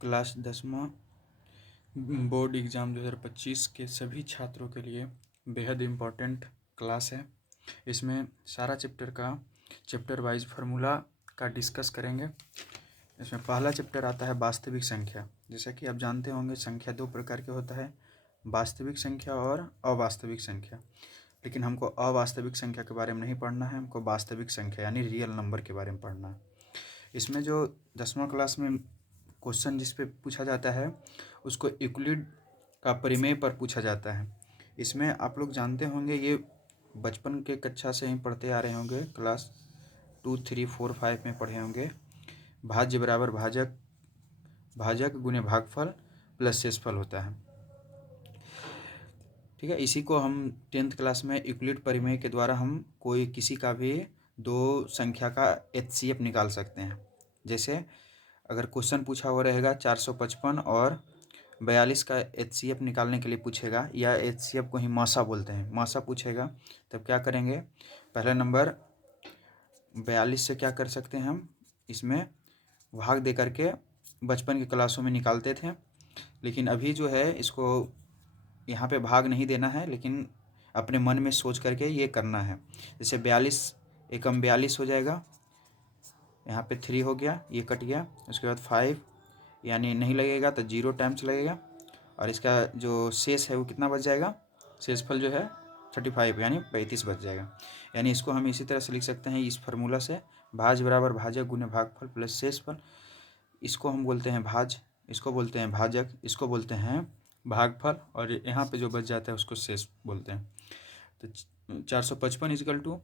Class 10वां board exam 2025 के सभी छात्रों के लिए बेहद इम्पोर्टेंट क्लास है। इसमें सारा चैप्टर वाइज फार्मूला का डिस्कस करेंगे। इसमें पहला चैप्टर आता है वास्तविक संख्या। जैसा कि आप जानते होंगे, संख्या दो प्रकार के होता है, वास्तविक संख्या और अवास्तविक संख्या। लेकिन हमको अवास्तविक संख्या के बारे में नहीं पढ़ना है, हमको वास्तविक संख्या यानी रियल नंबर के बारे में पढ़ना है। इसमें जो 10वां क्लास में क्वेश्चन जिस पे पूछा जाता है उसको यूक्लिड का प्रमेय पर पूछा जाता है। इसमें आप लोग जानते होंगे, ये बचपन के कक्षा से ही पढ़ते आ रहे होंगे, क्लास 2, 3, 4, 5 में पढ़े होंगे। भाज्य बराबर भाजक गुने भागफल प्लस शेषफल होता है। ठीक है, इसी को हम 10th क्लास में यूक्लिड प्रमेय के द्वारा हम कोई किसी का भी दो संख्या का HCF निकाल सकते हैं। जैसे अगर क्वेश्चन पूछा हुआ रहेगा 455 और 42 का HCF निकालने के लिए पूछेगा, या HCF को ही मासा बोलते हैं, मासा पूछेगा, तब क्या करेंगे, पहला नंबर 42 से क्या कर सकते हैं, हम इसमें भाग दे करके बचपन की क्लासों में निकालते थे। लेकिन अभी जो है इसको यहाँ पे भाग नहीं देना है, लेकिन अपने मन में सोच करके ये करना है। जैसे 42 एकम 42 हो जाएगा, यहाँ पे 3 हो गया, ये कट गया, उसके बाद 5 यानी नहीं लगेगा तो 0 टाइम्स लगेगा, और इसका जो शेष है वो कितना बच जाएगा, शेषफल जो है 35 यानी 35 बच जाएगा। यानी इसको हम इसी तरह से लिख सकते हैं, इस फार्मूला से, भाज बराबर भाजक गुने भागफल प्लस शेषफल। इसको हम बोलते हैं भाज, इसको बोलते हैं भाजक, इसको बोलते हैं भागफल, और यहाँ पे जो बच जाता है उसको शेष बोलते हैं। तो 455 इजकल टू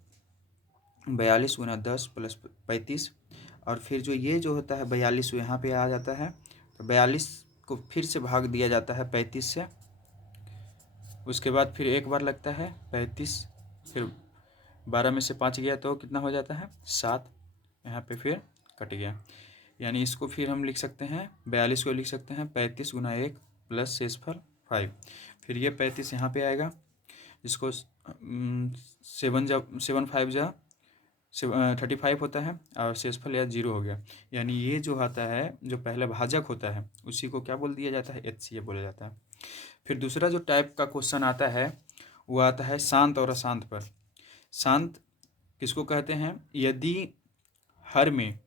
42 गुना 10 प्लस 35, और फिर जो ये जो होता है 42 यहाँ पे आ जाता है, तो 42 को फिर से भाग दिया जाता है 35 से, उसके बाद फिर एक बार लगता है 35, फिर 12 में से 5 गया तो कितना हो जाता है 7, यहाँ पे फिर कट गया। यानी इसको फिर हम लिख सकते हैं, 42 को लिख सकते हैं 35 गुना 1 प्लस शेषफल 5। फिर ये 35 यहाँ पे आएगा, जिसको 7 5 जा 35 होता है, और शेषफल या 0 हो गया। यानी ये जो आता है, जो पहले भाजक होता है, उसी को क्या बोल दिया जाता है, HCF बोला जाता है। फिर दूसरा जो टाइप का क्वेश्चन आता है वो आता है शांत और अशांत पर। शांत किसको कहते हैं, यदि हर में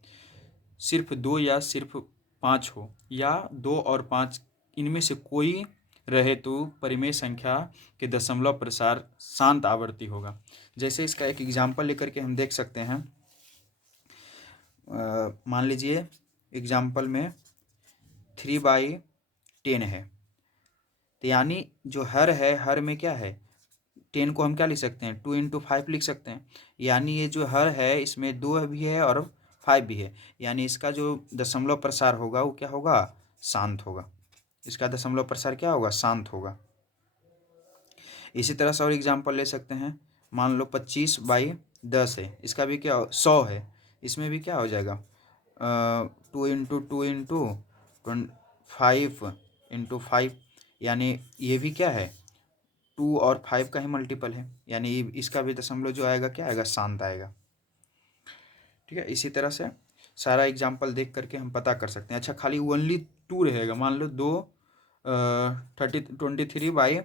सिर्फ 2 या सिर्फ 5 हो, या 2 और 5 इनमें से कोई रहे तो परिमेय संख्या के दशमलव प्रसार शांत आवर्ती होगा। जैसे इसका एक एग्जाम्पल लेकर के हम देख सकते हैं। मान लीजिए एग्जाम्पल में 3/10 है, तो यानी जो हर है, हर में क्या है, 10 को हम क्या लिख सकते हैं, 2 × 5 लिख सकते हैं। यानी ये जो हर है इसमें 2 भी है और 5 भी है, यानी इसका जो दशमलव प्रसार होगा वो क्या होगा, शांत होगा। इसका दशमलव प्रसार क्या होगा, शांत होगा। इसी तरह से और एग्जाम्पल ले सकते हैं। मान लो 25/10 है, इसका भी क्या 100 है, इसमें भी क्या हो जाएगा 2 × 2 × 5 × 5, यानी ये भी क्या है 2 और 5 का ही मल्टीपल है, यानी इसका भी दशमलव जो आएगा क्या आएगा, शांत आएगा। ठीक है, इसी तरह से सारा एग्जाम्पल देख करके हम पता कर सकते हैं। अच्छा, खाली ओनली 2 रहेगा, मान लो 23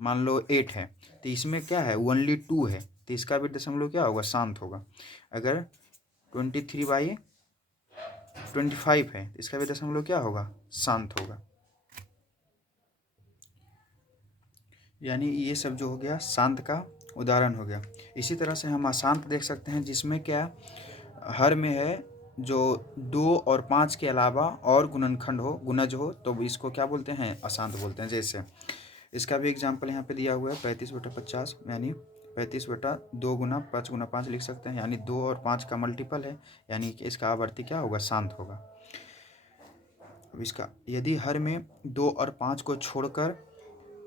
मान लो 8 है, तो इसमें क्या है ओनली 2 है, तो इसका भी दशमलव क्या होगा, शांत होगा। अगर 23/25 है, इसका भी दशमलव क्या होगा, शांत होगा। यानी ये सब जो हो गया शांत का उदाहरण हो गया। इसी तरह से हम अशांत देख सकते हैं, जिसमें क्या हर में है जो 2 और 5 के अलावा और गुणनखंड हो, गुणज हो, तो इसको क्या बोलते हैं, अशांत बोलते हैं। जैसे इसका भी एग्जाम्पल यहाँ पे दिया हुआ है 35/50, यानी 35/2 गुना 5 गुना 5 लिख सकते हैं, यानी 2 और 5 का मल्टीपल है, यानी कि इसका आवर्ती क्या होगा, शांत होगा। अब इसका यदि हर में 2 और 5 को छोड़कर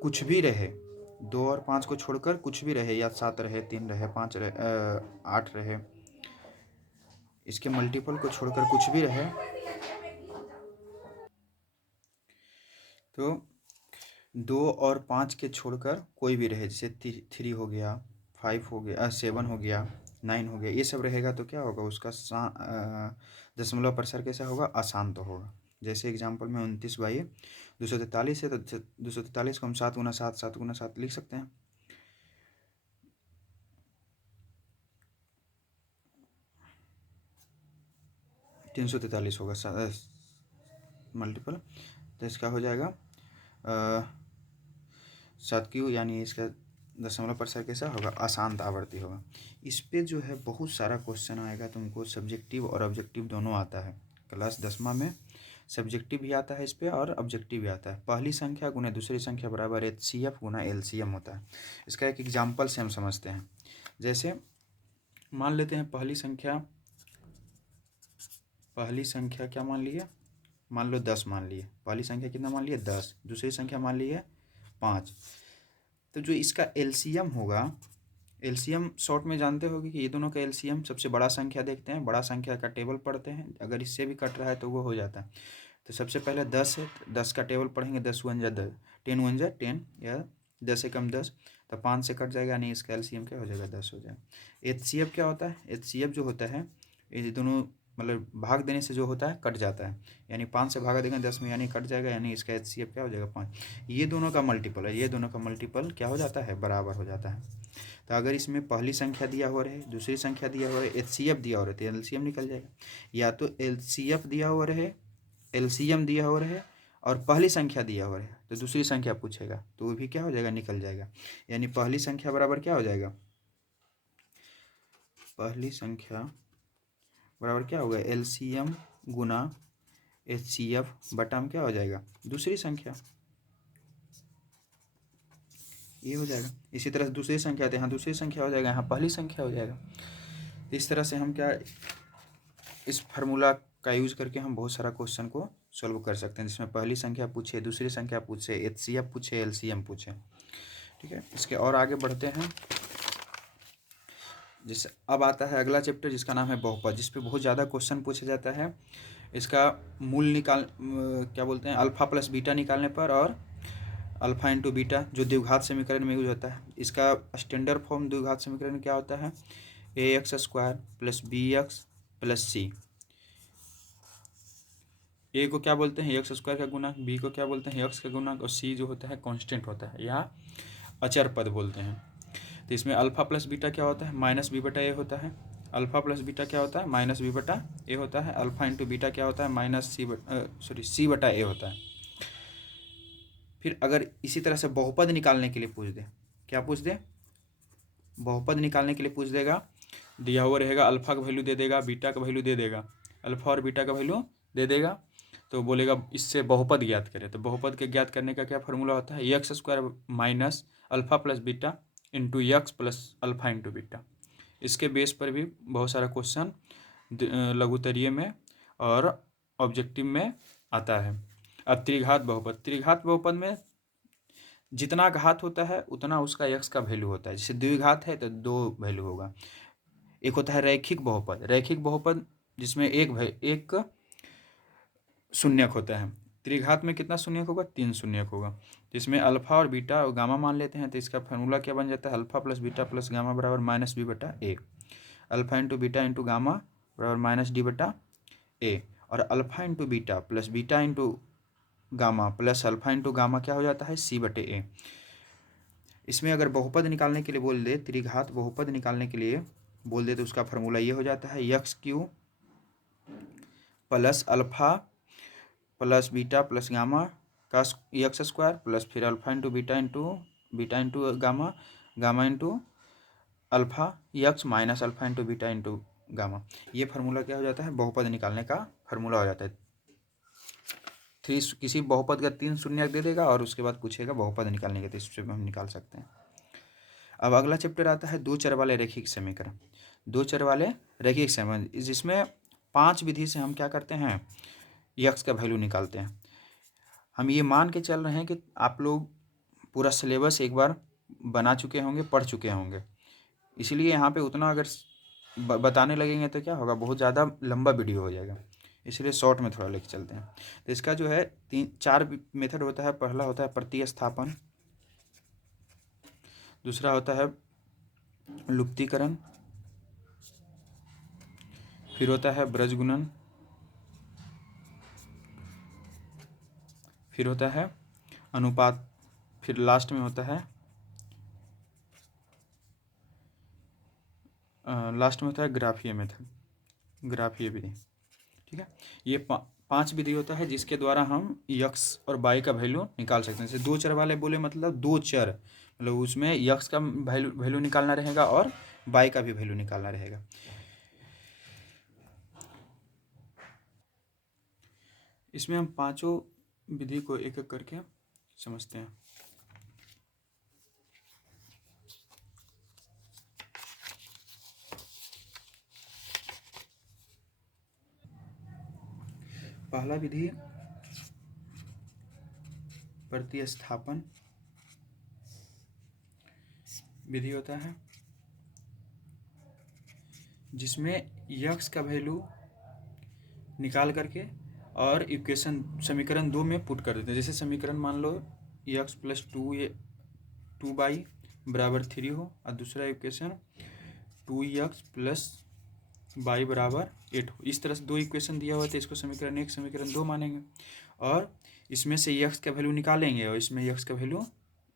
कुछ भी रहे, 2 और 5 को छोड़कर कुछ भी रहे, या 7 रहे, 3 रहे, 5 रहे, 8 रहे, इसके मल्टीपल को छोड़कर कुछ भी रहे, तो 2 और 5 के छोड़कर कोई भी रहे, जैसे 3 हो गया, 5 हो गया, 7 हो गया, 9 हो गया, ये सब रहेगा, तो क्या होगा, उसका दशमलव प्रसार कैसा होगा, अशांत होगा। जैसे एग्जाम्पल में 29/243 है, तो 243 को हम 7 × 7 लिख सकते हैं। तीन 343 होगा मल्टीपल, तो इसका हो जाएगा 7 यानी इसका दशमलव प्रसार कैसा होगा, अशांत आवर्ती होगा। इस पे जो है बहुत सारा क्वेश्चन आएगा तुमको, सब्जेक्टिव और ऑब्जेक्टिव दोनों आता है। क्लास 10वां में सब्जेक्टिव भी आता है इस पे और ऑब्जेक्टिव भी आता है। पहली संख्या गुना दूसरी संख्या बराबर HCF गुना LCM होता है। इसका एक एग्जाम्पल से हम समझते हैं। जैसे मान लेते हैं पहली संख्या क्या मान लिए, मान लो 10 मान लिए। पहली संख्या कितना मान लिए, 10। दूसरी संख्या मान लिए 5। तो जो इसका LCM होगा, LCM शॉर्ट में जानते होगे कि ये दोनों का LCM सबसे बड़ा संख्या देखते हैं, बड़ा संख्या का टेबल पढ़ते हैं, अगर इससे भी कट रहा है तो वो हो जाता है। तो सबसे पहले 10 है, 10 का टेबल पढ़ेंगे, 10 × 1 = 10, 10 × 1 = 10 या 10 से कम 10, तो 5 से कट जाएगा, यानी इसका LCM क्या हो जाएगा, 10 हो जाएगा। HCF क्या होता है, HCF जो होता है ये दोनों मतलब भाग देने से जो होता है कट जाता है, यानी 5 से भागा देंगे 10 में, यानी कट जाएगा, यानी इसका HCF क्या हो जाएगा, 5। ये दोनों का मल्टीपल है, ये दोनों का मल्टीपल क्या हो जाता है, बराबर हो जाता है। तो अगर इसमें पहली संख्या दिया हुआ रहे, दूसरी संख्या दिया हुआ रहे, HCF दिया हुआ रहे, तो LCM निकल जाएगा। या तो LCF दिया हुआ रहे, LCM दिया हुआ रहे और पहली संख्या दिया हुआ रहे, तो दूसरी संख्या पूछेगा तो वो भी क्या हो जाएगा, निकल जाएगा। यानी पहली संख्या बराबर क्या हो जाएगा, पहली संख्या बराबर क्या होगा, LCM गुना HCF बटा में क्या हो जाएगा, दूसरी संख्या, ये हो जाएगा। इसी तरह से दूसरी संख्या, तो यहाँ दूसरी संख्या हो जाएगा, यहाँ पहली संख्या हो जाएगा। इस तरह से हम क्या, इस फार्मूला का यूज करके हम बहुत सारा क्वेश्चन को सॉल्व कर सकते हैं, जिसमें पहली संख्या पूछे, दूसरी संख्या पूछे, HCF पूछे, LCM पूछे। ठीक है, इसके और आगे बढ़ते हैं। जिस अब आता है अगला चैप्टर, जिसका नाम है बहुपद, जिस पे बहुत ज़्यादा क्वेश्चन पूछा जाता है। इसका मूल क्या बोलते हैं, अल्फ़ा प्लस बीटा निकालने पर, और अल्फ़ा इंटू बीटा जो द्विघात समीकरण में यूज होता है। इसका स्टैंडर्ड फॉर्म द्विघात समीकरण क्या होता है, AX² + BX + C। ए को क्या बोलते हैं, x² का गुणक, बी को क्या बोलते हैं, x का गुणक, और सी जो होता है कांस्टेंट होता है या अचर पद बोलते हैं। तो इसमें अल्फ़ा प्लस बीटा क्या होता है, -b/a होता है। अल्फ़ा प्लस बीटा क्या होता है, -b/a होता है। अल्फ़ा इंटू बीटा क्या होता है, c/a होता है। फिर अगर इसी तरह से बहुपद निकालने के लिए पूछ दे, क्या पूछ दे, बहुपद निकालने के लिए पूछ देगा, दिया हुआ रहेगा, अल्फ़ा का वैल्यू दे देगा, बीटा का वैल्यू दे देगा, अल्फ़ा और बीटा का वैल्यू दे देगा, तो बोलेगा इससे बहुपद ज्ञात करें। तो बहुपद के ज्ञात करने का क्या फार्मूला होता है, x² minus alpha plus beta into x plus alpha into beta. इसके बेस पर भी बहुत सारा क्वेश्चन लघुतरीय में और ऑब्जेक्टिव में आता है। अब त्रिघात बहुपद में जितना घात होता है उतना उसका x का वैल्यू होता है। जैसे द्विघात है तो 2 वैल्यू होगा। एक होता है रैखिक बहुपद जिसमें एक शून्यक होता है। त्रिघात में कितना शून्यक होगा, 3 शून्यक होगा। जिसमें अल्फ़ा और बीटा और गामा मान लेते हैं, तो इसका फार्मूला क्या बन जाता है, alpha plus beta plus gamma बराबर -b/a। Alpha into beta into gamma बराबर -d/a, और alpha into beta plus beta into gamma plus alpha into gamma क्या हो जाता है, c/a। इसमें अगर बहुपद निकालने के लिए बोल दे, त्रिघात बहुपद निकालने के लिए बोल दे, तो उसका फार्मूला ये हो जाता है, x³ plus alpha plus beta plus gamma का x² प्लस फिर alpha into beta into gamma into alpha x minus alpha into beta into gamma. ये फार्मूला क्या हो जाता है, बहुपद निकालने का फार्मूला हो जाता है। किसी बहुपद का 3 शून्यक दे देगा और उसके बाद पूछेगा बहुपद निकालने के, तो इससे हम निकाल सकते हैं। अब अगला चैप्टर आता है 2 चर वाले रैखिक समीकरण। 2 चर वाले रैखिक समीकरण, जिसमें 5 विधि से हम क्या करते हैं, x का वैल्यू निकालते हैं। हम ये मान के चल रहे हैं कि आप लोग पूरा सिलेबस एक बार बना चुके होंगे, पढ़ चुके होंगे, इसलिए यहाँ पे उतना अगर बताने लगेंगे तो क्या होगा, बहुत ज़्यादा लंबा वीडियो हो जाएगा, इसलिए शॉर्ट में थोड़ा लेके चलते हैं। तो इसका जो है 4 मेथड होता है। पहला होता है प्रतिस्थापन, दूसरा होता है लुप्तीकरण, फिर होता है ब्रजगुणन, फिर होता है अनुपात, फिर लास्ट में होता है ग्राफीय मेथड, ग्राफीय विधि। ठीक है, ये 5 विधि होता है जिसके द्वारा हम यक्स और वाई का वैल्यू निकाल सकते हैं। जैसे 2 चर वाले बोले मतलब 2 चर, मतलब उसमें यक्स का वैल्यू निकालना रहेगा और वाई का भी वैल्यू निकालना रहेगा। इसमें हम पांचों विधि को एक एक करके समझते हैं। पहला विधि प्रतिस्थापन विधि होता है, जिसमें यक्स का वैल्यू निकाल करके और इक्वेशन समीकरण 2 में पुट कर देते हैं। जैसे समीकरण मान लो यक्स प्लस 2 बाई बराबर 3 हो, और दूसरा इक्वेशन 2x प्लस वाई बराबर 8 हो। इस तरह से 2 इक्वेशन दिया हुआ है तो इसको समीकरण 1 समीकरण 2 मानेंगे, और इसमें से यक्स का वैल्यू निकालेंगे और इसमें यक्स का वैल्यू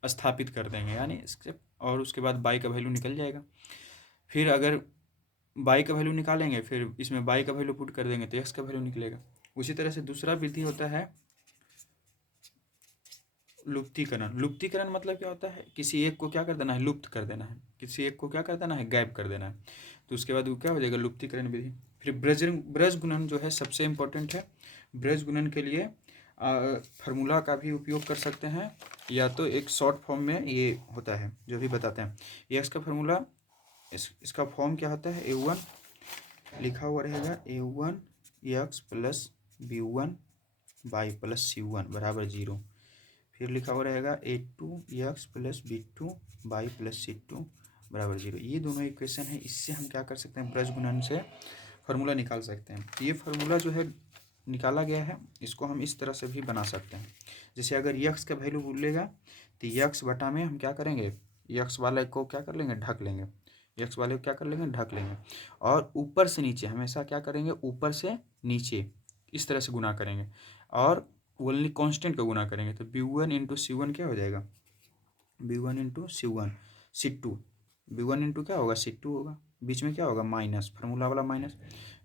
स्थापित कर देंगे, यानी इसके, और उसके बाद वाई का वैल्यू निकल जाएगा। फिर अगर वाई का वैल्यू निकालेंगे, फिर इसमें वाई का वैल्यू पुट कर देंगे तो एक्स का वैल्यू निकलेगा। उसी तरह से दूसरा विधि होता है लुप्तीकरण। लुप्तीकरण मतलब क्या होता है, किसी एक को क्या कर देना है, लुप्त कर देना है, किसी एक को क्या कर देना है, गायब कर देना है। तो उसके बाद वो क्या हो जाएगा, लुप्तीकरण विधि। फिर ब्रज गुणन जो है सबसे इम्पोर्टेंट है। ब्रज गुणन के लिए फार्मूला का भी उपयोग कर सकते हैं, या तो एक शॉर्ट फॉर्म में ये होता है जो भी बताते हैं। ये इसका फार्मूला, इसका फॉर्म क्या होता है, a1 लिखा हुआ रहेगा, a1 x plus b1 by plus c1 बराबर 0। फिर लिखा हुआ रहेगा a2 x plus b2 by plus c2 बराबर 0। ये दोनों इक्वेशन है, इससे हम क्या कर सकते हैं, ब्रज गुणन से फार्मूला निकाल सकते हैं। ये फार्मूला जो है निकाला गया है, इसको हम इस तरह से भी बना सकते हैं। जैसे अगर यक्स का वैल्यू भूलेगा तो यक्स बटा में हम क्या करेंगे, यक्स वाले को क्या कर लेंगे, ढक लेंगे, यक्स वाले को क्या कर लेंगे, ढक लेंगे, और ऊपर से नीचे हमेशा क्या करेंगे, ऊपर से नीचे इस तरह से गुना करेंगे, और ओनली कांस्टेंट का गुना करेंगे। तो b1 इंटू c1 क्या हो जाएगा, b1 into c1 c2, b1 into क्या होगा, c2 होगा, बीच में क्या होगा, माइनस, फार्मूला वाला माइनस।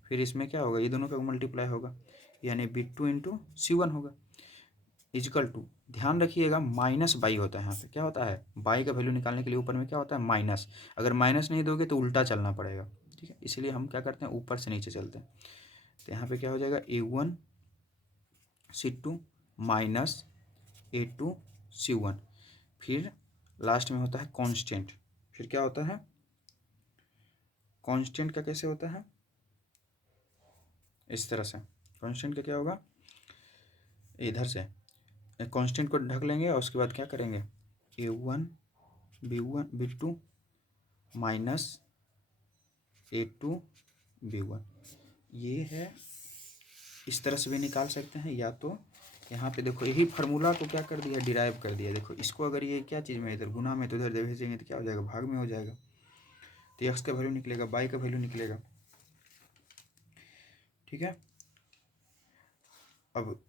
फिर इसमें क्या होगा, ये दोनों का मल्टीप्लाई होगा, यानी b2 इंटू c1 होगा, इजकल टू, ध्यान रखिएगा माइनस बाई होता है यहाँ पे, क्या होता है, बाई का वैल्यू निकालने के लिए ऊपर में क्या होता है, माइनस। अगर माइनस नहीं दोगे तो उल्टा चलना पड़ेगा, ठीक है, इसलिए हम क्या करते हैं, ऊपर से नीचे चलते हैं। तो यहाँ पे क्या हो जाएगा, a1 c2 minus a2 c1। फिर लास्ट में होता है कांस्टेंट। फिर क्या होता है, कांस्टेंट का कैसे होता है, इस तरह से, कांस्टेंट का क्या होगा, इधर से कांस्टेंट को ढक लेंगे और उसके बाद क्या करेंगे, a1 b2 minus a2 b1। ये है, इस तरह से भी निकाल सकते हैं, या तो यहाँ पे देखो यही फार्मूला को क्या कर दिया, डिराइव कर दिया। देखो इसको अगर ये क्या चीज़ में, इधर गुना में तो उधर भेजेंगे तो क्या हो जाएगा, भाग में हो जाएगा, तो एक्स का वैल्यू निकलेगा, वाई का वैल्यू निकलेगा। ठीक है, अब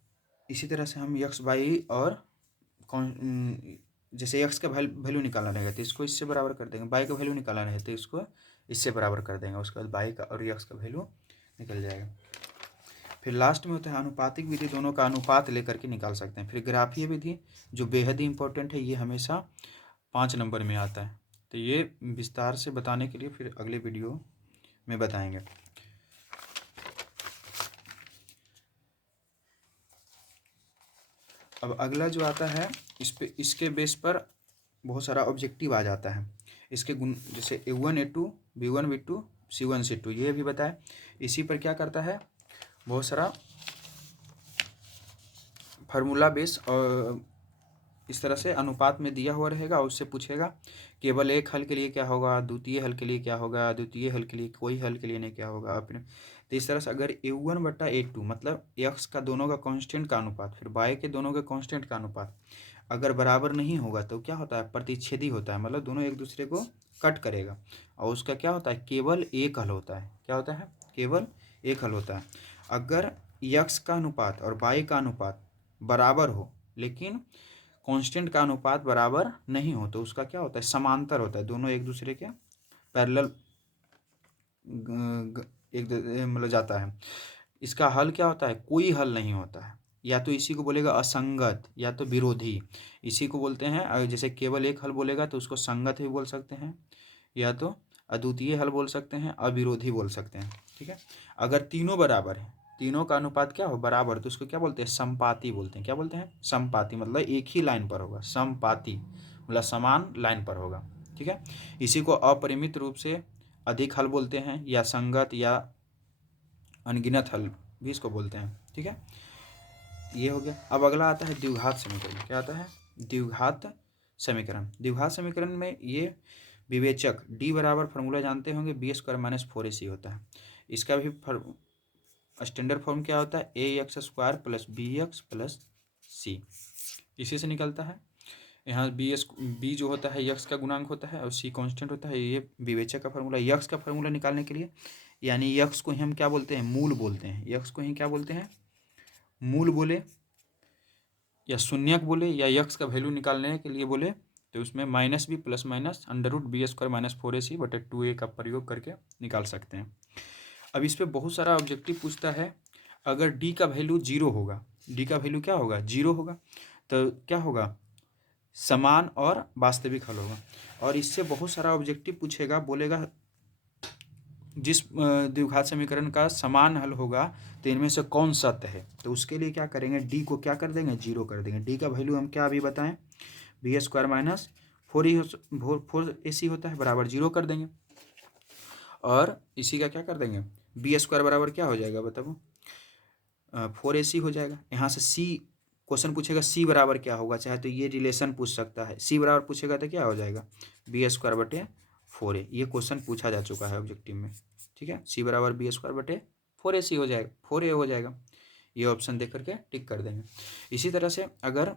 इसी तरह से हम एक्स वाई और जैसे एक्स का वैल्यू निकालना रहेगा तो इसको इससे बराबर कर देंगे, वाई का वैल्यू निकालना रहेगा तो इसको इससे बराबर कर देंगे, उसके बाद वाई का और एक्स का वैल्यू निकल जाएगा। फिर लास्ट में होता है अनुपातिक विधि, दोनों का अनुपात लेकर के निकाल सकते हैं। फिर ग्राफीय विधि जो बेहद ही इंपॉर्टेंट है, ये हमेशा 5 नंबर में आता है, तो ये विस्तार से बताने के लिए फिर अगले वीडियो में बताएंगे। अब अगला जो आता है, इसके बेस पर बहुत सारा ऑब्जेक्टिव आ जाता है। इसके गुण जैसे a1 a2 b1 b2 c1 c2 ये भी बताए। इसी पर क्या करता है, बहुत सारा फार्मूला बेस और इस तरह से अनुपात में दिया हुआ रहेगा, और उससे पूछेगा केवल एक हल के लिए क्या होगा, द्वितीय हल के लिए क्या होगा, द्वितीय हल के लिए कोई हल के लिए नहीं क्या होगा अपने। तो इस तरह से अगर a1 बटा a2 मतलब x का दोनों का कांस्टेंट का अनुपात, फिर y के दोनों के कांस्टेंट का अनुपात अगर बराबर नहीं होगा तो क्या होता है, प्रतिच्छेदी होता है, मतलब दोनों एक दूसरे को कट करेगा, और उसका क्या होता है, केवल एक हल होता है। क्या होता है, केवल एक हल होता है। अगर x का अनुपात और y का अनुपात बराबर हो, लेकिन कांस्टेंट का अनुपात बराबर नहीं हो तो उसका क्या होता है, समांतर होता है, दोनों एक दूसरे के पैरेलल एक मतलब जाता है। इसका हल क्या होता है, कोई हल नहीं होता है, या तो इसी को बोलेगा असंगत या तो विरोधी। इसी को बोलते हैं, जैसे केवल एक हल बोलेगा तो उसको संगत भी बोल सकते हैं, या तो अद्वितीय हल बोल सकते हैं, अविरोधी बोल सकते हैं। ठीक है, अगर तीनों बराबर है, तीनों का अनुपात क्या हो, बराबर, तो उसको क्या बोलते हैं, समपाती बोलते हैं। क्या बोलते हैं, समपाती, मतलब एक ही लाइन पर होगा, समपाती मतलब समान लाइन पर होगा। ठीक है, इसी को अपरिमित रूप से अधिक हल बोलते हैं, या संगत या अनगिनत हल भी इसको बोलते हैं। ठीक है, ये हो गया। अब अगला आता है द्विघात समीकरण। क्या आता है, द्विघात समीकरण। द्विघात समीकरण में ये विवेचक डी बराबर फॉर्मूला जानते होंगे, बी स्क्वायर माइनस 4ac होता है। इसका भी स्टैंडर्ड फॉर्म क्या होता है, a x square plus b x plus c, इसी से निकलता है। यहाँ बी जो होता है यक्स का गुणांक होता है और सी कांस्टेंट होता है। ये विवेचक का फॉर्मूला। यक्स का फॉर्मूला निकालने के लिए, यानी यक्स को ही हम क्या बोलते हैं, मूल बोलते हैं। यक्स को ही क्या बोलते हैं, मूल बोले या शून्यक बोले, या यक्स का वैल्यू निकालने के लिए बोले तो उसमें minus B plus minus under root B square minus 4ac बटे 2a का प्रयोग करके निकाल सकते हैं। अब इस पर बहुत सारा ऑब्जेक्टिव पूछता है। अगर डी का वैल्यू जीरो होगा, डी का वैल्यू क्या होगा, जीरो होगा, तो क्या होगा, समान और वास्तविक हल होगा। और इससे बहुत सारा ऑब्जेक्टिव पूछेगा, बोलेगा जिस द्विघात समीकरण का समान हल होगा तो इनमें से कौन सत्य है। तो उसके लिए क्या करेंगे, डी को क्या कर देंगे, जीरो कर देंगे। डी का वैल्यू हम क्या अभी बताएं, बी स्क्वायर माइनस 4ac होता है, बराबर जीरो कर देंगे। और इसी का क्या कर देंगे, बी स्क्वायर बराबर क्या हो जाएगा बताओ, 4ac हो जाएगा। यहाँ से सी क्वेश्चन पूछेगा, सी बराबर क्या होगा, चाहे तो ये रिलेशन पूछ सकता है। सी बराबर पूछेगा तो क्या हो जाएगा, बी स्क्वायर बटे 4a। ये क्वेश्चन पूछा जा चुका है ऑब्जेक्टिव में। ठीक है, सी बराबर बी स्क्वायर बटे 4ac हो जाएगा, 4a हो जाएगा। ये ऑप्शन देख करके टिक कर देंगे। इसी तरह से अगर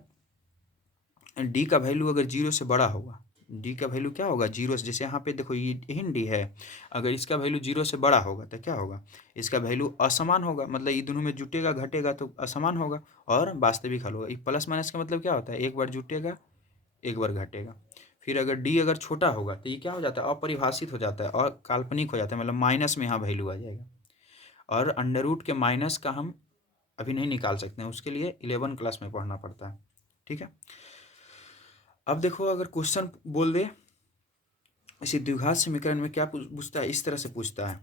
डी का वैल्यू अगर जीरो से बड़ा होगा, डी का वैल्यू क्या होगा, जीरो से, जैसे यहाँ पे देखो ये यही डी है, अगर इसका वैल्यू जीरो से बड़ा होगा तो क्या होगा, इसका वैल्यू असमान होगा, मतलब ये दोनों में जुटेगा घटेगा तो असमान होगा और वास्तविक हल होगा। ये प्लस माइनस का मतलब क्या होता है, एक बार जुटेगा एक बार घटेगा। फिर अगर डी अगर छोटा होगा तो ये क्या हो जाता है, अपरिभाषित हो जाता है और काल्पनिक हो जाता है, मतलब माइनस में यहाँ वैल्यू आ जाएगा। और अंडर रूट के माइनस का हम अभी नहीं निकाल सकते हैं, उसके लिए 11 क्लास में पढ़ना पड़ता है। ठीक है, अब देखो अगर क्वेश्चन बोल दे इसी द्विघात समीकरण में क्या पूछता है, इस तरह से पूछता है।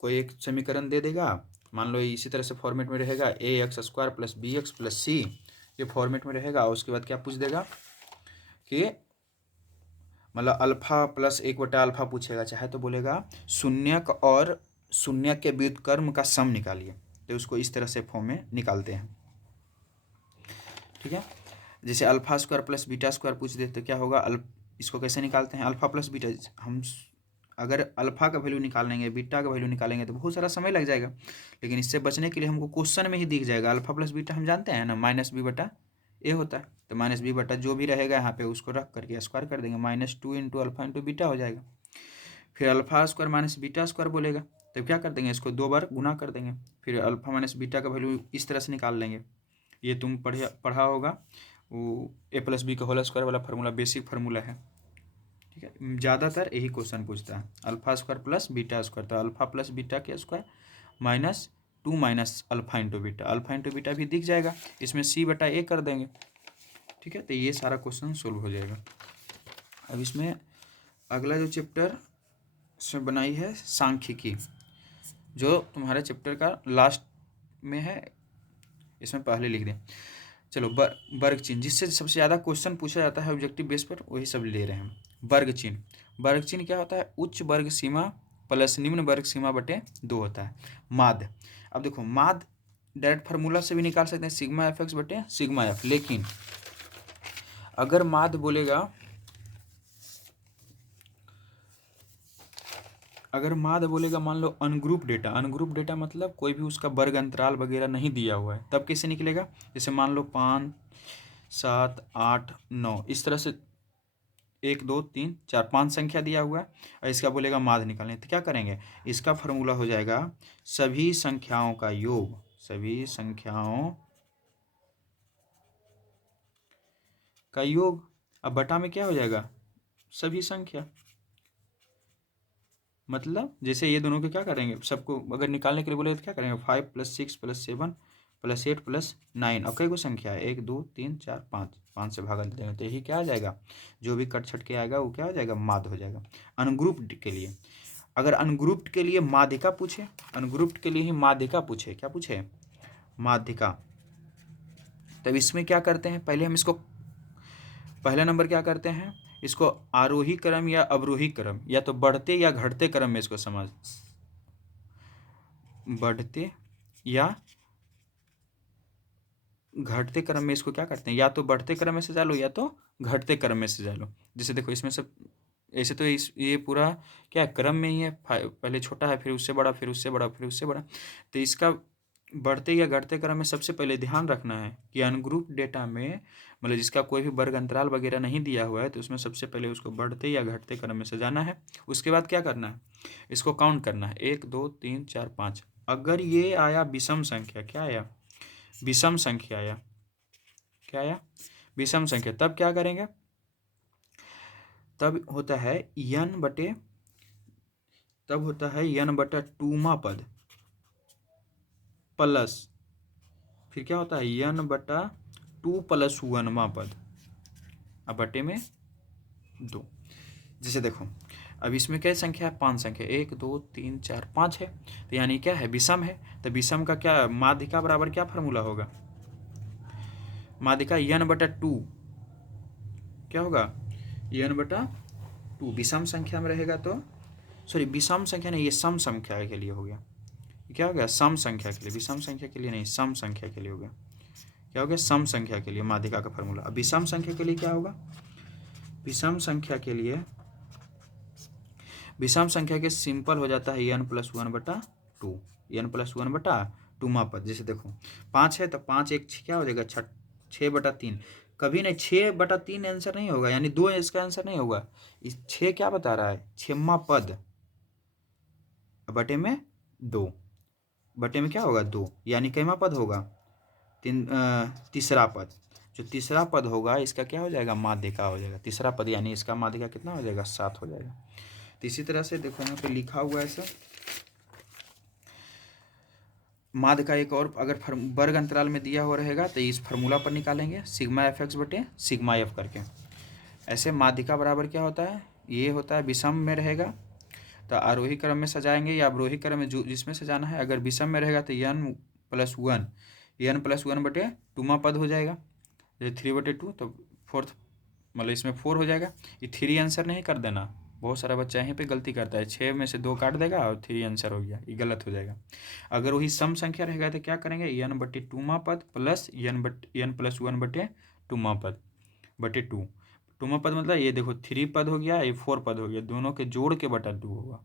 कोई एक समीकरण दे देगा, मान लो इसी तरह से फॉर्मेट में रहेगा, a x square plus b x plus c, ये फॉर्मेट में रहेगा। और उसके बाद क्या पूछ देगा कि मतलब अल्फा प्लस 1/अल्फा पूछेगा, चाहे तो बोलेगा शून्यक और शून्यक के व्युत्क्रम का सम निकालिए, तो उसको इस तरह से फॉर्म में निकालते हैं। ठीक है, जैसे alpha square plus beta square पूछ दे तो क्या होगा, इसको कैसे निकालते हैं, अल्फा प्लस बीटा। हम अगर अल्फा का वैल्यू निकालेंगे, बीटा का वैल्यू निकालेंगे तो बहुत सारा समय लग जाएगा, लेकिन इससे बचने के लिए हमको क्वेश्चन में ही दिख जाएगा। अल्फा प्लस बीटा हम जानते हैं ना, माइनस बी बटा ए होता है, तो माइनस बी बटा जो भी रहेगा यहाँ पे उसको रख करके स्क्वायर कर देंगे, -2 इंटू अल्फा इंटू बीटा हो जाएगा। फिर alpha square minus beta square बोलेगा तो क्या कर देंगे, इसको 2 बार गुना कर देंगे। फिर अल्फा माइनस बीटा का वैल्यू इस तरह से निकाल लेंगे। ये तुम पढ़ा होगा, वो ए प्लस बी का होल स्क्वायर वाला फार्मूला, बेसिक फार्मूला है। ठीक है, ज़्यादातर यही क्वेश्चन पूछता है, alpha square plus beta square, तो अल्फा प्लस बीटा के square -2 minus alpha into beta, alpha into beta भी दिख जाएगा, इसमें सी बटा ए कर देंगे। ठीक है, तो ये सारा क्वेश्चन सोल्व हो जाएगा। अब इसमें अगला जो चैप्टर से बनाई है सांख्यिकी, जो तुम्हारे चैप्टर का लास्ट में है, इसमें पहले लिख दें। चलो वर्ग चिन्ह, जिससे सबसे ज़्यादा क्वेश्चन पूछा जाता है ऑब्जेक्टिव बेस पर, वही सब ले रहे हैं। वर्ग चिन्ह, वर्ग चिन्ह क्या होता है, उच्च वर्ग सीमा प्लस निम्न वर्ग सीमा बटे 2 होता है। माध्य, अब देखो माध्य डायरेक्ट फार्मूला से भी निकाल सकते हैं, सिग्मा एफ एक्स बटे सिग्मा एफ, लेकिन अगर माध्य बोलेगा, अगर माध्य बोलेगा मान लो अनग्रुप डेटा, अनग्रुप डेटा मतलब कोई भी उसका वर्ग अंतराल वगैरह नहीं दिया हुआ है, तब कैसे निकलेगा, जैसे मान लो 5 7 8 9 इस तरह से 1 2 3 4 5 संख्या दिया हुआ है और इसका बोलेगा माध्य निकालने, तो क्या करेंगे, इसका फार्मूला हो जाएगा सभी संख्याओं का योग, सभी संख्याओं का योग। अब बटा में क्या हो जाएगा, सभी संख्या। मतलब जैसे ये दोनों को क्या करेंगे, सबको अगर निकालने के लिए बोले तो क्या करेंगे, 5 + 6 + 7 + 8 + 9। अब कई को संख्या है, 1 2 3 4 5, 5 से भाग देंगे तो यही क्या आ जाएगा, जो भी कट छट के आएगा वो क्या हो जाएगा, माध्य हो जाएगा। अनग्रुप्ड के लिए, अगर अनग्रुप्ड के लिए माध्यिका पूछे, अनग्रुप्ड के लिए ही माध्यिका पूछे, क्या पूछे, माध्यिका, तब इसमें क्या करते हैं, पहले हम इसको, पहला नंबर क्या करते हैं, इसको आरोही क्रम या अवरोही क्रम, या तो बढ़ते या घटते क्रम में इसको समझ, बढ़ते या घटते क्रम में इसको क्या करते हैं, या तो बढ़ते क्रम में से जा लो या तो घटते क्रम में से जा लो। जैसे देखो इसमें सब ऐसे तो ये पूरा क्या है, क्रम में ही है, पहले छोटा है फिर उससे बड़ा फिर उससे बड़ा फिर उससे बड़ा। तो इसका बढ़ते या घटते क्रम में सबसे पहले ध्यान रखना है कि अनग्रुप डेटा में, मतलब जिसका कोई भी वर्ग अंतराल वगैरह नहीं दिया हुआ है, तो उसमें सबसे पहले उसको बढ़ते या घटते क्रम में से जाना है। उसके बाद क्या करना है, इसको काउंट करना है, 1 2 3 4 5। अगर ये आया विषम संख्या, क्या आया, विषम संख्या आया, क्या आया, विषम संख्या, तब क्या करेंगे, तब होता है n बटा 2वां पद प्लस, फिर क्या होता है n बटा 2 + 1वां पद, अब बटे में 2। जैसे देखो अब इसमें क्या संख्या है, 5 संख्या, 1 2 3 4 5 है, तो यानी क्या है, विषम है। तो विषम का क्या, माध्यिका बराबर क्या फार्मूला होगा, माध्यिका n बटा 2, क्या होगा, n बटा 2 विषम संख्या में रहेगा तो, सॉरी विषम संख्या नहीं, ये सम संख्या के लिए हो गया, क्या हो गया, सम संख्या के लिए, विषम संख्या के लिए नहीं, सम संख्या के लिए हो गया, क्या हो गया, सम संख्या के लिए माध्यिका का फार्मूला। अब विषम संख्या के लिए क्या होगा, विषम संख्या के लिए, विषम संख्या के सिंपल हो जाता है n + 1 बटा 2, n + 1 बटा 2वां पद। जैसे देखो 5 है तो 5 1 क्या हो जाएगा, 6 बटा 3, कभी नहीं 6 बटा 3 आंसर नहीं होगा, यानी 2 इसका आंसर नहीं होगा। इस 6 क्या बता रहा है, 6वां पद बटे में 2, बटे में क्या होगा 2, यानी कैमा पद होगा, तीसरा पद। जो तीसरा पद होगा इसका क्या हो जाएगा, माध्यिका हो जाएगा, तीसरा पद, यानी इसका माध्यिका कितना हो जाएगा, 7 हो जाएगा। तो इसी तरह से देखो यहाँ पे लिखा हुआ है सर, माध्यिका एक और अगर वर्ग अंतराल में दिया हुआ रहेगा तो इस फार्मूला पर निकालेंगे, सिग्मा fx बटे सिग्मा f करके। ऐसे माध्यिका बराबर क्या होता है, ये होता है विषम में रहेगा तो आरोही क्रम में सजाएंगे या अवरोही क्रम में, जो जिसमें सजाना है। अगर विषम में रहेगा तो n + 1 बटे 2वां पद हो जाएगा, जैसे 3 बटे 2 तो 4th, मतलब इसमें 4 हो जाएगा। ये 3 आंसर नहीं कर देना, बहुत सारा बच्चा यहीं पे गलती करता है, 6 में से 2 काट देगा और 3 आंसर हो गया, ये गलत हो जाएगा। अगर वही सम संख्या रहेगा तो क्या करेंगे, n बटे 2वां पद प्लस n + 1 बटे 2वां पद बटे 2, 2वां पद मतलब ये देखो 3 पद हो गया, ये 4 पद हो गया, दोनों के जोड़ के बटा 2 होगा,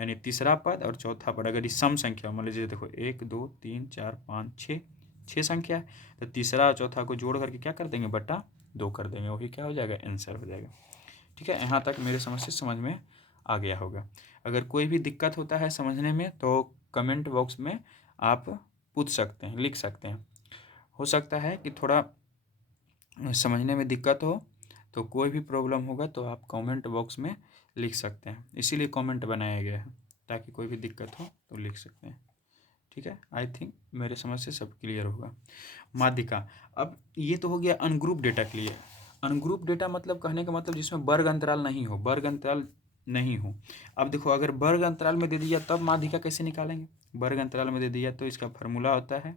यानी तीसरा पद और चौथा पद। अगर ये सम संख्या मान लीजिए देखो 1 2 3 4 5 6 संख्या है, तो तीसरा और चौथा को जोड़ करके क्या कर देंगे, बटा 2 कर देंगे, वही क्या हो जाएगा, आंसर हो जाएगा। ठीक है, यहाँ तक मेरे समझ में आ गया होगा। अगर कोई भी दिक्कत होता है समझने में तो कमेंट बॉक्स में आप पूछ सकते हैं, लिख सकते हैं। हो सकता है कि थोड़ा समझने में दिक्कत हो, तो कोई भी प्रॉब्लम होगा तो आप कमेंट बॉक्स में लिख सकते हैं, इसीलिए कमेंट बनाया गया है ताकि कोई भी दिक्कत हो तो लिख सकते हैं। ठीक है, आई थिंक मेरे समझ से सब क्लियर होगा। माध्यिका, अब ये तो हो गया अनग्रुप डेटा के लिए। अनग्रुप डेटा मतलब कहने का मतलब जिसमें वर्ग अंतराल नहीं हो, वर्ग अंतराल नहीं हो। अब देखो अगर वर्ग अंतराल में दे दिया तब माध्यिका कैसे निकालेंगे, वर्ग अंतराल में दे दिया तो इसका फार्मूला होता है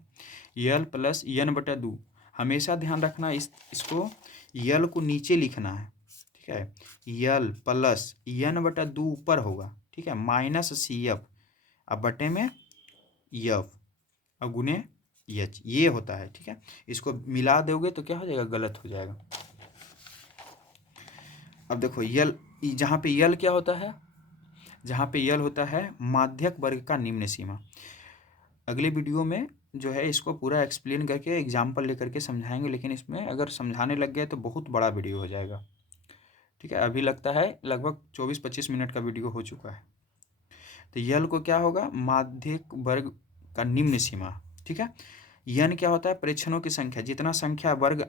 l + n बटा 2। हमेशा ध्यान रखना इसको यल को नीचे लिखना है, ठीक है, यल प्लस n बटा 2 ऊपर होगा, ठीक है, माइनस CF अब बटे में यफ अब गुने एच, ये होता है। ठीक है, इसको मिला दोगे तो क्या हो जाएगा, गलत हो जाएगा। अब देखो यल, जहाँ पे यल क्या होता है, जहाँ पे यल होता है माध्यक वर्ग का निम्न सीमा। अगले वीडियो में जो है इसको पूरा एक्सप्लेन करके एग्जाम्पल लेकर के समझाएंगे, लेकिन इसमें अगर समझाने लग गए तो बहुत बड़ा वीडियो हो जाएगा। ठीक है, अभी लगता है लगभग 24-25 मिनट का वीडियो हो चुका है। तो यल को क्या होगा, माध्यक वर्ग का निम्न सीमा। ठीक है, यन क्या होता है, प्रेक्षणों की संख्या, जितना संख्या वर्ग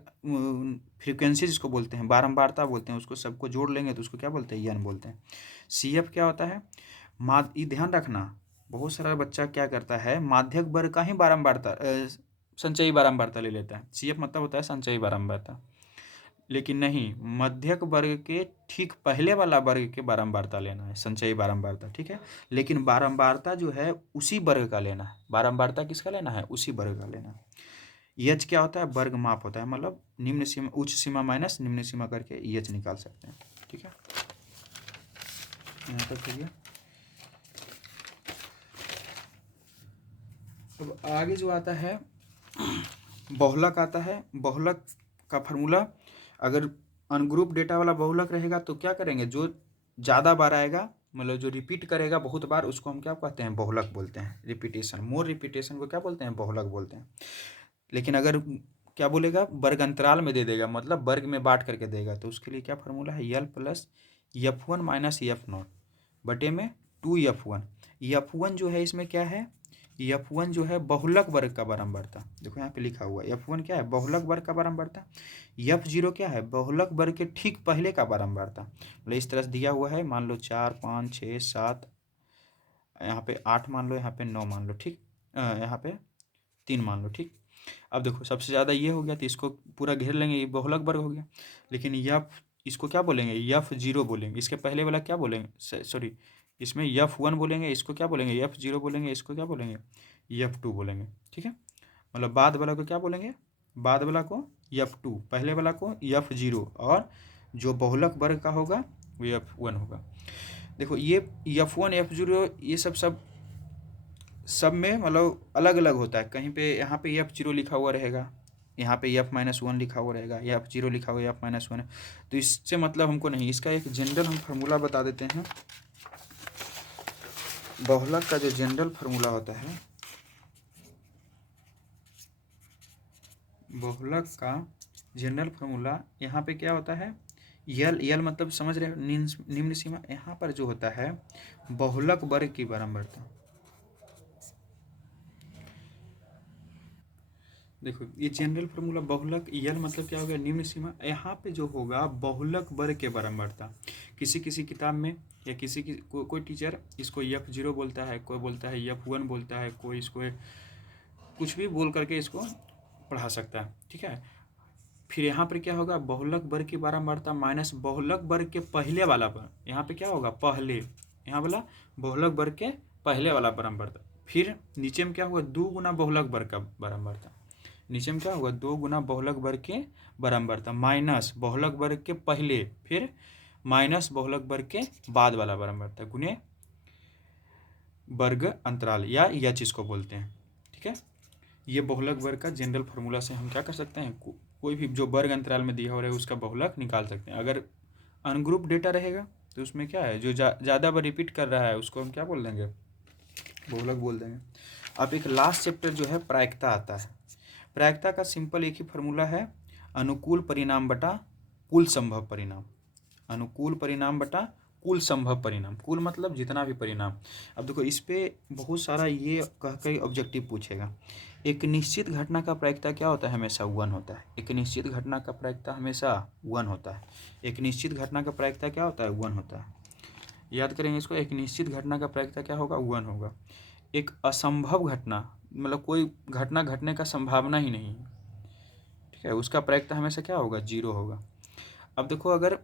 फ्रीक्वेंसी जिसको बोलते हैं, बारंबारता बोलते हैं, उसको सबको जोड़ लेंगे तो उसको क्या बोलते हैं, यन बोलते हैं। CF क्या होता है, ये ध्यान रखना, बहुत सारा बच्चा क्या करता है, माध्यक वर्ग का ही बारंबारता संचयी बारंबारता ले लेता है। CF मतलब होता है संचयी बारंबारता, लेकिन नहीं, मध्यक वर्ग के ठीक पहले वाला वर्ग के बारंबारता लेना है, संचयी बारंबारता, ठीक है। लेकिन बारंबारता जो है उसी वर्ग का लेना है, बारंबारता किसका लेना है, उसी वर्ग का लेना है। एच क्या होता है, वर्ग माप होता है, मतलब निम्न सीमा, उच्च सीमा माइनस निम्न सीमा करके एच निकाल सकते हैं, ठीक है। यहाँ तक हो गया। अब आगे जो आता है बहुलक आता है। बहुलक का फार्मूला, अगर अनग्रुप डेटा वाला बहुलक रहेगा तो क्या करेंगे, जो ज़्यादा बार आएगा, मतलब जो रिपीट करेगा बहुत बार, उसको हम क्या कहते हैं, बहुलक बोलते हैं। रिपीटेशन, मोर रिपीटेशन को क्या बोलते हैं, बहुलक बोलते हैं। लेकिन अगर क्या बोलेगा, वर्ग अंतराल में दे देगा, मतलब वर्ग में बांट करके देगा, तो उसके लिए क्या फार्मूला है, यल प्लस F1 माइनस F0 बटे में 2F1। F1 जो है इसमें क्या है, F1 जो है बहुलक वर्ग का बारंबारता, देखो यहाँ पे लिखा हुआ है, F1 क्या है, बहुलक वर्ग का बारंबारता। F0 क्या है, बहुलक वर्ग के ठीक पहले का बारंबारता। मतलब इस तरह से दिया हुआ है, मान लो 4 5 6 7, यहाँ पे 8 मान लो, यहाँ पे 9 मान लो, ठीक, यहाँ पे 3 मान लो, ठीक। अब देखो सबसे ज़्यादा ये हो गया तो इसको पूरा घेर लेंगे, ये बहुलक वर्ग हो गया। लेकिन इसको क्या बोलेंगे, F0 बोलेंगे, इसके पहले वाला क्या बोलेंगे, सॉरी, इसमें F1 बोलेंगे, इसको क्या बोलेंगे, F0 बोलेंगे, इसको क्या बोलेंगे, F2 बोलेंगे, ठीक है। मतलब बाद वाला को क्या बोलेंगे, बाद वाला को F2, पहले वाला को F0, और जो बहुलक वर्ग का होगा वो F1 होगा। देखो ये F1 F0 ये सब में मतलब अलग अलग होता है। कहीं पे यहाँ पे F0 लिखा हुआ रहेगा, यहाँ पे F-1 लिखा हुआ रहेगा, F0 लिखा हुआ F-1। तो इससे मतलब हमको नहीं, इसका एक जनरल हम फार्मूला बता देते हैं। बहुलक का जो जनरल फार्मूला होता है, बहुलक का जनरल फार्मूला यहाँ पे क्या होता है, यल मतलब समझ रहे हो, निम्न सीमा। यहाँ पर जो होता है बहुलक वर्ग की बारंबारता, देखो ये जनरल फार्मूला बहुलक, यल मतलब क्या हो गया, निम्न सीमा। यहाँ पे जो होगा बहुलक वर्ग के बारंबारता, किसी किसी किताब में या कोई टीचर इसको F0 बोलता है, कोई बोलता है F1 बोलता है, कोई इसको कुछ भी बोल करके इसको पढ़ा सकता है, ठीक है। फिर यहाँ पर क्या होगा, बहुलक वर्ग की बारंबारता माइनस बहुलक वर्ग के पहले वाला पर, यहाँ पे क्या होगा, पहले, यहाँ वाला बहुलक वर्ग के पहले वाला बारंबारता। फिर नीचे में क्या होगा, 2 गुना बहुलक वर्ग का बारंबारता, नीचे में क्या होगा, 2 गुना बहुलक वर्ग के बारंबारता माइनस बहुलक वर्ग के पहले, फिर माइनस बहुलक वर्ग के बाद वाला बारंबारता, गुने वर्ग अंतराल या एच इसको बोलते हैं, ठीक है। ये बहुलक वर्ग का जनरल फार्मूला से हम क्या कर सकते हैं, कोई भी जो वर्ग अंतराल में दिया हो रहा है उसका बहुलक निकाल सकते हैं। अगर अनग्रुप डेटा रहेगा तो उसमें क्या है, जो ज़्यादा बार रिपीट कर रहा है उसको हम क्या बोल देंगे, बहुलक बोल देंगे। अब एक लास्ट चैप्टर जो है प्रायिकता आता है। प्रायिकता का सिंपल एक ही फार्मूला है, अनुकूल परिणाम बटा कुल संभव परिणाम। अनुकूल परिणाम बटा कुल संभव परिणाम, कुल मतलब जितना भी परिणाम। अब देखो इस पे बहुत सारा ये कह के ऑब्जेक्टिव पूछेगा। एक निश्चित घटना का प्रायिकता क्या होता है, हमेशा 1 होता है। एक निश्चित घटना का प्रायिकता हमेशा 1 होता है। एक निश्चित घटना का प्रायिकता क्या होता है, 1 होता है। याद करेंगे इसको, एक निश्चित घटना का प्रायिकता क्या होगा, 1 होगा। एक असंभव घटना, मतलब कोई घटना घटने का संभावना ही नहीं है, ठीक है, उसका प्रायिकता हमेशा क्या होगा, 0 होगा। अब देखो अगर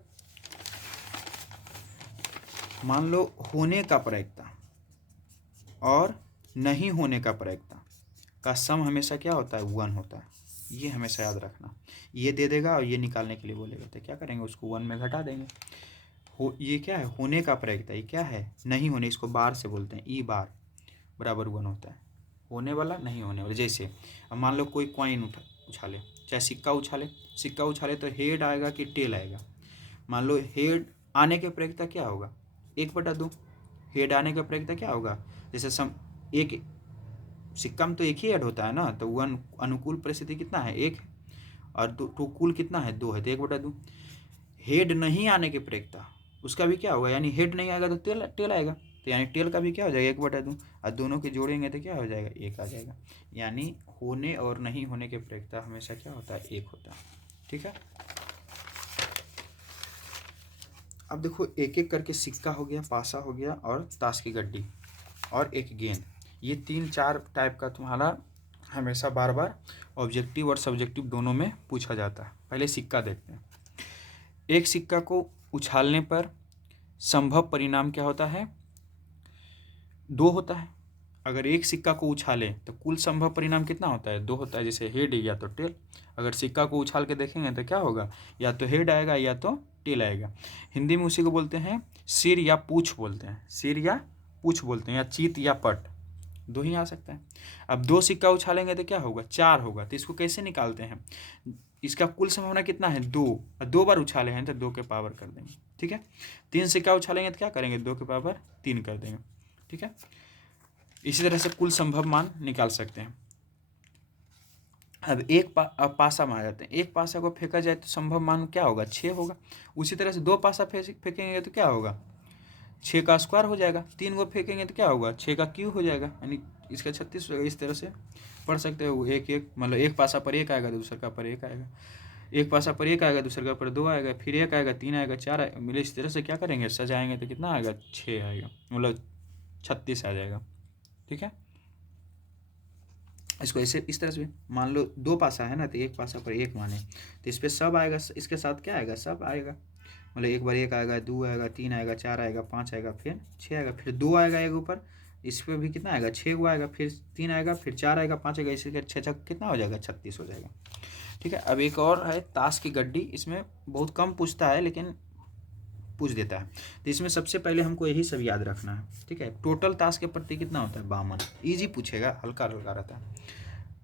मान लो होने का प्रायिकता और नहीं होने का प्रायिकता का सम हमेशा क्या होता है, 1 होता है। ये हमेशा याद रखना। ये दे देगा और ये निकालने के लिए बोलेगा तो क्या करेंगे, उसको 1 में घटा देंगे। ये क्या है, होने का प्रायिकता, ये क्या है, नहीं होने, इसको बार से बोलते हैं, ई बार बराबर 1 होता है। होने वाला नहीं होने वाला, जैसे अब मान लो कोई कॉइन उछाले, चाहे सिक्का उछाले तो हेड आएगा कि टेल आएगा। मान लो हेड आने के प्रायिकता क्या होगा, 1/2। हेड आने का प्रायिकता क्या होगा, जैसे एक सिक्का में तो एक ही हेड होता है ना, तो 1 अनुकूल परिस्थिति कितना है, 1, और टू कूल कितना है, 2 है, तो 1/2। हेड नहीं आने के प्रायिकता उसका भी क्या होगा, यानी हेड नहीं आएगा तो टेल आएगा। तो यानी टेल का भी क्या हो जाएगा 1/2, और दोनों के जोड़ेंगे तो क्या हो जाएगा 1 आ जाएगा। यानी होने और नहीं होने के प्रयोक्ता हमेशा क्या होता है 1 होता है। ठीक है, अब देखो एक एक करके सिक्का हो गया, पासा हो गया, और ताश की गड्डी और एक गेंद, ये 3-4 टाइप का तुम्हारा हमेशा बार बार ऑब्जेक्टिव और सब्जेक्टिव दोनों में पूछा जाता है। पहले सिक्का देखते हैं। एक सिक्का को उछालने पर संभव परिणाम क्या होता है? 2 होता है। अगर एक सिक्का को उछालें तो कुल संभव परिणाम कितना होता है? 2 होता है, जैसे हेड या तो टेल। अगर सिक्का को उछाल के देखेंगे तो क्या होगा? या तो हेड आएगा या तो टेल आएगा। हिंदी में उसी को बोलते हैं सिर या पूछ बोलते हैं, सिर या पूछ बोलते हैं, या चित या पट, 2 ही आ सकता है। अब 2 सिक्का उछालेंगे तो क्या होगा? 4 होगा। तो इसको कैसे निकालते हैं? इसका कुल संभावना कितना है? 2, और 2 बार उछाले हैं तो 2 के पावर कर देंगे। ठीक है, 3 सिक्का उछालेंगे तो क्या करेंगे? 2 के पावर 3 कर देंगे। ठीक है, इसी तरह से कुल संभव मान निकाल सकते हैं। अब अब पासा में आ जाते हैं। एक पासा को फेंका जाए तो संभव मान क्या होगा? 6 होगा। उसी तरह से 2 पासा फेंकेंगे तो क्या होगा? 6 का स्क्वायर हो जाएगा। 3 को फेंकेंगे तो क्या होगा? 6 का क्यूब हो जाएगा, यानी इसका 36 होगा। इस तरह से पढ़ सकते हो। मतलब एक पासा पर 1 आएगा, दूसरे का पर 1 आएगा, एक पासा पर 1 आएगा, दूसरे का पर 2 आएगा, फिर 1 आएगा, 3 आएगा, 4 आएगा, मतलब इस तरह से क्या करेंगे? सजाएंगे तो कितना आएगा? 6 आएगा, मतलब 36 आ जाएगा। ठीक है, इसको ऐसे इस तरह से मान लो 2 पासा है ना, तो एक पासा पर 1 माने तो इस पर सब आएगा, इसके साथ क्या आएगा? सब आएगा। मतलब एक बार 1 आएगा, 2 आएगा, 3 आएगा, 4 आएगा, 5 आएगा, फिर 6 आएगा, फिर 2 आएगा एक ऊपर, इस पर भी कितना आएगा? 6 गो आएगा, फिर 3 आएगा, फिर 4 आएगा, 5 आएगा, इसी के 6 कितना हो जाएगा? 36 हो जाएगा। ठीक है, अब एक और है ताश की गड्डी। इसमें बहुत कम पूछता है लेकिन पूछ देता है। तो इसमें सबसे पहले हमको यही सब याद रखना है। ठीक है, टोटल ताश के पत्ते कितना होता है? 52। ईजी पूछेगा, हल्का हल्का रहता है।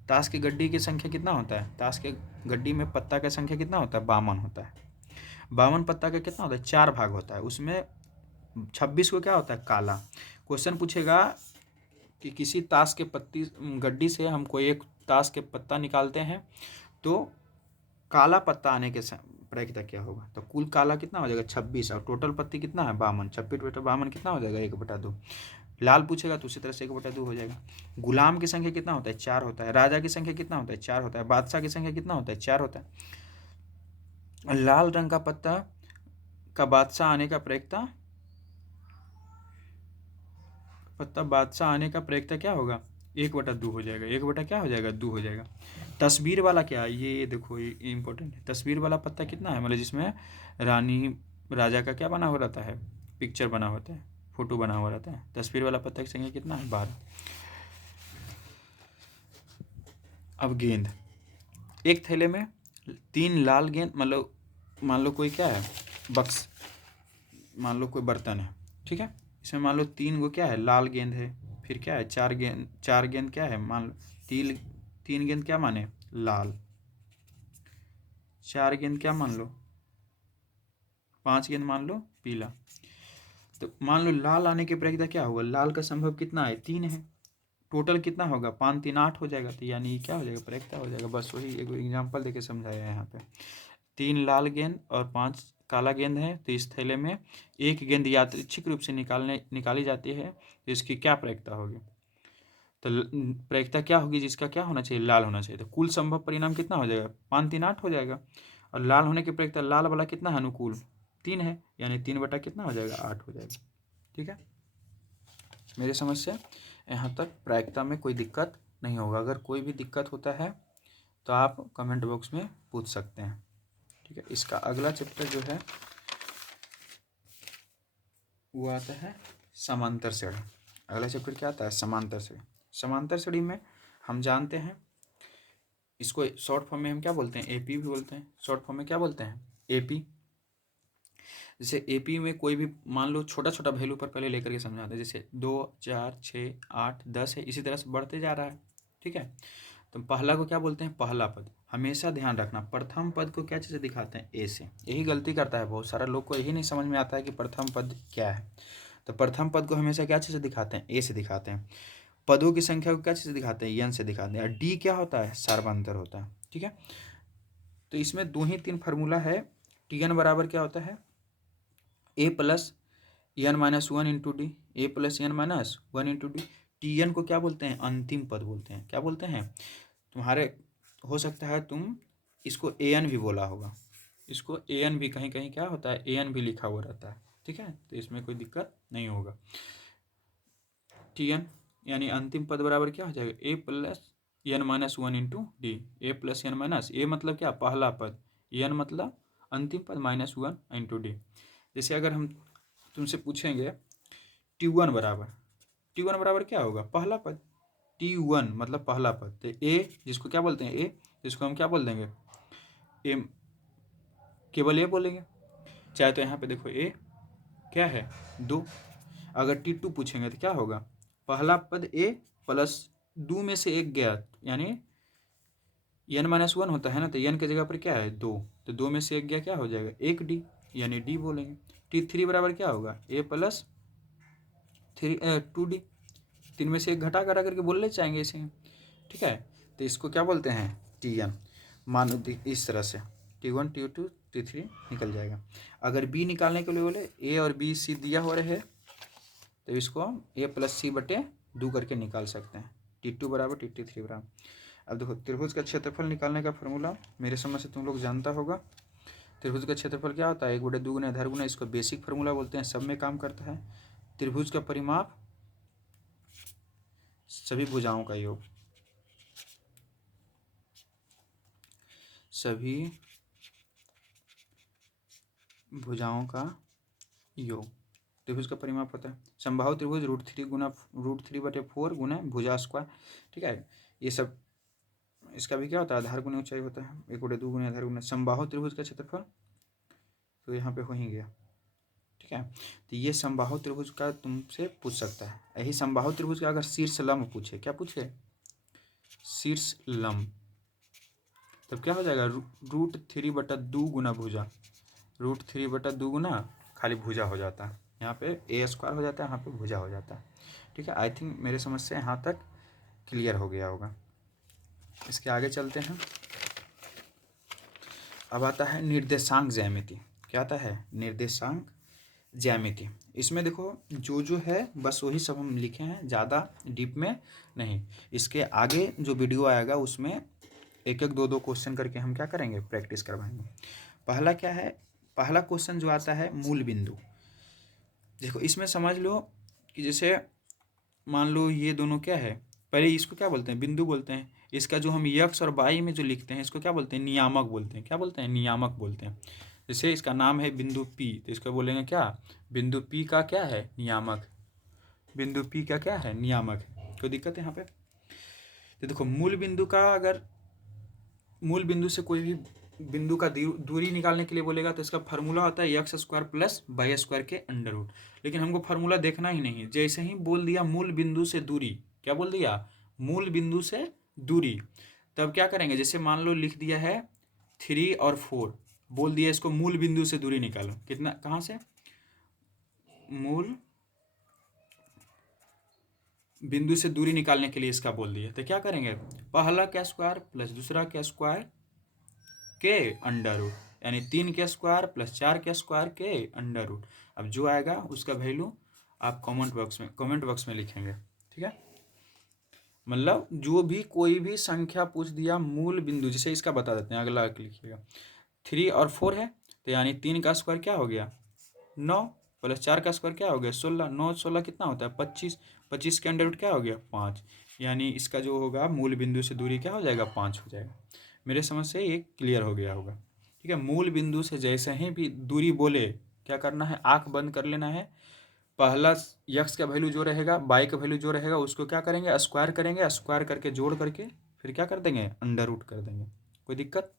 ताश की गड्डी की संख्या कितना होता है? ताश के गड्डी में पत्ता का संख्या कितना होता है? 52 होता है। 52 पत्ता का कितना होता है? 4 भाग होता है। उसमें 26 को क्या होता है? काला। क्वेश्चन पूछेगा कि किसी ताश के पत्ती गड्डी से हम कोई एक ताश के पत्ता निकालते हैं तो काला पत्ता आने के प्रक्रिया क्या होगा? तो कुल काला कितना हो जाएगा? 26, और टोटल पत्ती कितना है? 52। 26 बटा 52 कितना हो जाएगा? 1/2। लाल पूछेगा तो उसी तरह से 1/2 हो जाएगा। गुलाम की संख्या कितना होता है? 4 होता है। राजा की संख्या कितना होता है? 4 होता है। बादशाह की संख्या कितना होता है? 4 होता है। लाल रंग का पत्ता का बादशाह आने का प्रयोक्ता क्या होगा? 1/2 हो जाएगा। 1 क्या हो जाएगा? 2 हो जाएगा। तस्वीर वाला क्या है? ये देखो, ये इंपॉर्टेंट है। तस्वीर वाला पत्ता कितना है? मतलब जिसमें रानी राजा का क्या बना हुआ रहता है? पिक्चर बना होता है, फोटो बना हुआ रहता है। तस्वीर वाला पत्ता की संख्या कितना है? 12। अब गेंद, एक थैले में 3 लाल गेंद, मतलब मान लो कोई क्या है? बक्स, मान लो कोई बर्तन है। ठीक है, इसमें मान लो 3 गो क्या है? लाल गेंद है। फिर क्या है? 4 गेंद क्या है? मान लो 3 गेंद क्या माने? लाल। 4 गेंद क्या मान लो? 5 गेंद मान लो पीला। तो मान लो लाल आने के प्रक्रिया क्या होगा? लाल का संभव कितना है? 3 है। टोटल कितना होगा? 5 3 8 हो जाएगा। तो यानी क्या हो जाएगा? प्रक्रिया हो जाएगा। बस वही एक एग्जाम्पल देके समझाया है यहाँ पे। 3 लाल गेंद और 5 काला गेंद है, तो इस थैले में एक गेंद यादृच्छिक रूप से निकाली जाती है, तो इसकी क्या प्रक्रिया होगी? तो प्रक्रिया क्या होगी? जिसका क्या होना चाहिए? लाल होना चाहिए। तो कुल संभव परिणाम कितना हो जाएगा? 5 3 8 हो जाएगा। और लाल होने की प्रक्रिया, लाल वाला कितना है? अनुकूल 3 है, यानी 3 बटा कितना हो जाएगा? 8 हो जाएगा। ठीक है, मेरी समझ से यहाँ तक प्रायिकता में कोई दिक्कत नहीं होगा। अगर कोई भी दिक्कत होता है तो आप कमेंट बॉक्स में पूछ सकते हैं। ठीक है, इसका अगला चैप्टर जो है वो आता है समांतर श्रेणी। अगला चैप्टर क्या आता है? समांतर श्रेणी। समांतर श्रेणी में हम जानते हैं, इसको शॉर्ट फॉर्म में हम क्या बोलते हैं? एपी भी बोलते हैं। शॉर्ट फॉर्म में क्या बोलते हैं? एपी। जैसे एपी में कोई भी मान लो छोटा छोटा वैल्यू पर पहले लेकर के समझाते हैं, जैसे 2 4 6 8 10 है, इसी तरह से बढ़ते जा रहा है। ठीक है, तो पहला को क्या बोलते हैं? पहला पद। हमेशा ध्यान रखना, प्रथम पद को क्या चीज़ से दिखाते हैं? ए से। यही गलती करता है बहुत सारा लोग को, यही नहीं समझ में आता है कि प्रथम पद क्या है। तो प्रथम पद को हमेशा क्या चीज़ से दिखाते हैं? ए से दिखाते हैं। पदों की संख्या को क्या चीज़ से दिखाते हैं? एन से दिखाते हैं। और डी क्या होता है? सार्वंतर होता है। ठीक है, तो इसमें 2 ही 3 फार्मूला है। टी एन बराबर क्या होता है? A plus n minus one into d, a plus n minus one into d. T n को क्या बोलते हैं? अंतिम पद बोलते हैं। क्या बोलते हैं? तुम्हारे हो सकता है तुम इसको ए एन भी बोला होगा, इसको ए एन भी कहीं कहीं क्या होता है, ए एन भी लिखा हुआ रहता है। ठीक है, तो इसमें कोई दिक्कत नहीं होगा। टी एन यानी अंतिम पद बराबर क्या हो जाएगा? A plus n minus one into d. A plus n minus, a मतलब क्या? पहला पद, एन मतलब अंतिम पद, माइनस वन इंटू डी। जैसे अगर हम तुमसे पूछेंगे T1 बराबर, T1 बराबर क्या होगा? पहला पद। T1 मतलब पहला पद, तो ए जिसको क्या बोलते हैं? ए, जिसको हम क्या बोल देंगे? ए, केवल ए बोलेंगे। चाहे तो यहाँ पे देखो ए क्या है? 2। अगर T2 पूछेंगे तो क्या होगा? पहला पद ए प्लस 2 में से एक गया, यानी एन माइनस वन होता है ना, तो एन की जगह पर क्या है? 2, तो 2 में से एक गया, क्या हो जाएगा? एक डी, यानी डी बोलेंगे। T3 बराबर क्या होगा? ए प्लस 2D, 3 में से एक घटा करा करके बोलने चाहेंगे इसे। ठीक है, तो इसको क्या बोलते हैं? Tn। मानो इस तरह से T1 T2 T3 निकल जाएगा। अगर B निकालने के लिए बोले A और B C दिया हो रहे, तो इसको हम A प्लस C बटे 2 करके निकाल सकते हैं। T2 बराबर T3 बराबर। अब देखो त्रिभुज का क्षेत्रफल निकालने का फॉर्मूला मेरे समझ से तुम लोग जानता होगा। त्रिभुज का क्षेत्रफल क्या होता है? 1/2 गुना आधार गुना, इसको बेसिक फार्मूला बोलते हैं, सब में काम करता है। त्रिभुज का परिमाप सभी भुजाओं का योग, सभी भुजाओं का योग त्रिभुज का परिमाप होता है। समबाहु त्रिभुज √3/4 गुना भुजा स्क्वायर। ठीक है, ये सब इसका भी क्या होता है? आधार गुना ऊंचाई होता है। 1/2 गुना आधार गुना समबाहु त्रिभुज का क्षेत्रफल, तो यहाँ पे हो ही गया। ठीक है, तो ये समबाहु त्रिभुज का तुमसे पूछ सकता है। यही समबाहु त्रिभुज का अगर शीर्ष लंब पूछे, क्या पूछे? शीर्ष लंब, तब क्या हो जाएगा? √3/2 गुना भुजा, √3/2 गुना खाली भुजा हो जाता है। यहाँ पे ए स्क्वायर हो जाता है, यहाँ पे भुजा हो जाता है। ठीक है, आई थिंक मेरे समझ से यहाँ तक क्लियर हो गया होगा। इसके आगे चलते हैं। अब आता है निर्देशांक ज्यामिति। क्या आता है? निर्देशांक ज्यामिति। इसमें देखो जो है बस वही सब हम लिखे हैं, ज़्यादा डीप में नहीं। इसके आगे जो वीडियो आएगा उसमें एक एक दो क्वेश्चन करके हम क्या करेंगे? प्रैक्टिस करवाएंगे। पहला क्या है? पहला क्वेश्चन जो आता है मूल बिंदु। देखो इसमें समझ लो कि जैसे मान लो ये दोनों क्या है, पहले इसको क्या बोलते हैं? बिंदु बोलते हैं। इसका जो हम यक्स और वाई में जो लिखते हैं इसको क्या बोलते हैं? नियामक बोलते हैं। क्या बोलते हैं? नियामक बोलते हैं। जैसे इसका नाम है बिंदु P, तो इसको बोलेंगे क्या? बिंदु P का क्या है? नियामक। बिंदु P का क्या है? नियामक है। कोई दिक्कत है यहाँ पे? तो देखो मूल बिंदु का, अगर मूल बिंदु से कोई भी बिंदु का दूरी निकालने के लिए बोलेगा तो इसका फार्मूला होता है x² प्लस y² के अंडर रूट। लेकिन हमको फार्मूला देखना ही नहीं, जैसे ही बोल दिया मूल बिंदु से दूरी, क्या बोल दिया? मूल बिंदु से दूरी, तब क्या करेंगे? जैसे मान लो लिख दिया है 3 और 4, बोल दिया इसको मूल बिंदु से दूरी निकालो। कितना? कहाँ से? मूल बिंदु से दूरी निकालने के लिए इसका बोल दिया, तो क्या करेंगे? पहला का स्क्वायर प्लस दूसरा का स्क्वायर के अंडर रूट, यानी 3 के स्क्वायर प्लस 4 के स्क्वायर के अंडर रूट। अब जो आएगा उसका वैल्यू आप कमेंट बॉक्स में लिखेंगे। ठीक है, मतलब जो भी कोई भी संख्या पूछ दिया मूल बिंदु, जैसे इसका बता देते हैं, अगला लिखिएगा 3 और 4 है, तो यानी 3 का स्क्वायर क्या हो गया? 9 प्लस 4 का स्क्वायर क्या हो गया? 16। 9 16 कितना होता है? 25। 25 के अंडर रूट क्या हो गया? 5। यानी इसका जो होगा मूल बिंदु से दूरी क्या हो जाएगा? 5 हो जाएगा। मेरे समझ से ये क्लियर हो गया होगा। ठीक है, मूल बिंदु से जैसे ही भी दूरी बोले क्या करना है? आंख बंद कर लेना है। पहला यक्स का वैल्यू जो रहेगा, वाई का वैल्यू जो रहेगा, उसको क्या करेंगे? स्क्वायर करेंगे। स्क्वायर करके जोड़ करके फिर क्या कर देंगे? अंडर रूट कर देंगे। कोई दिक्कत?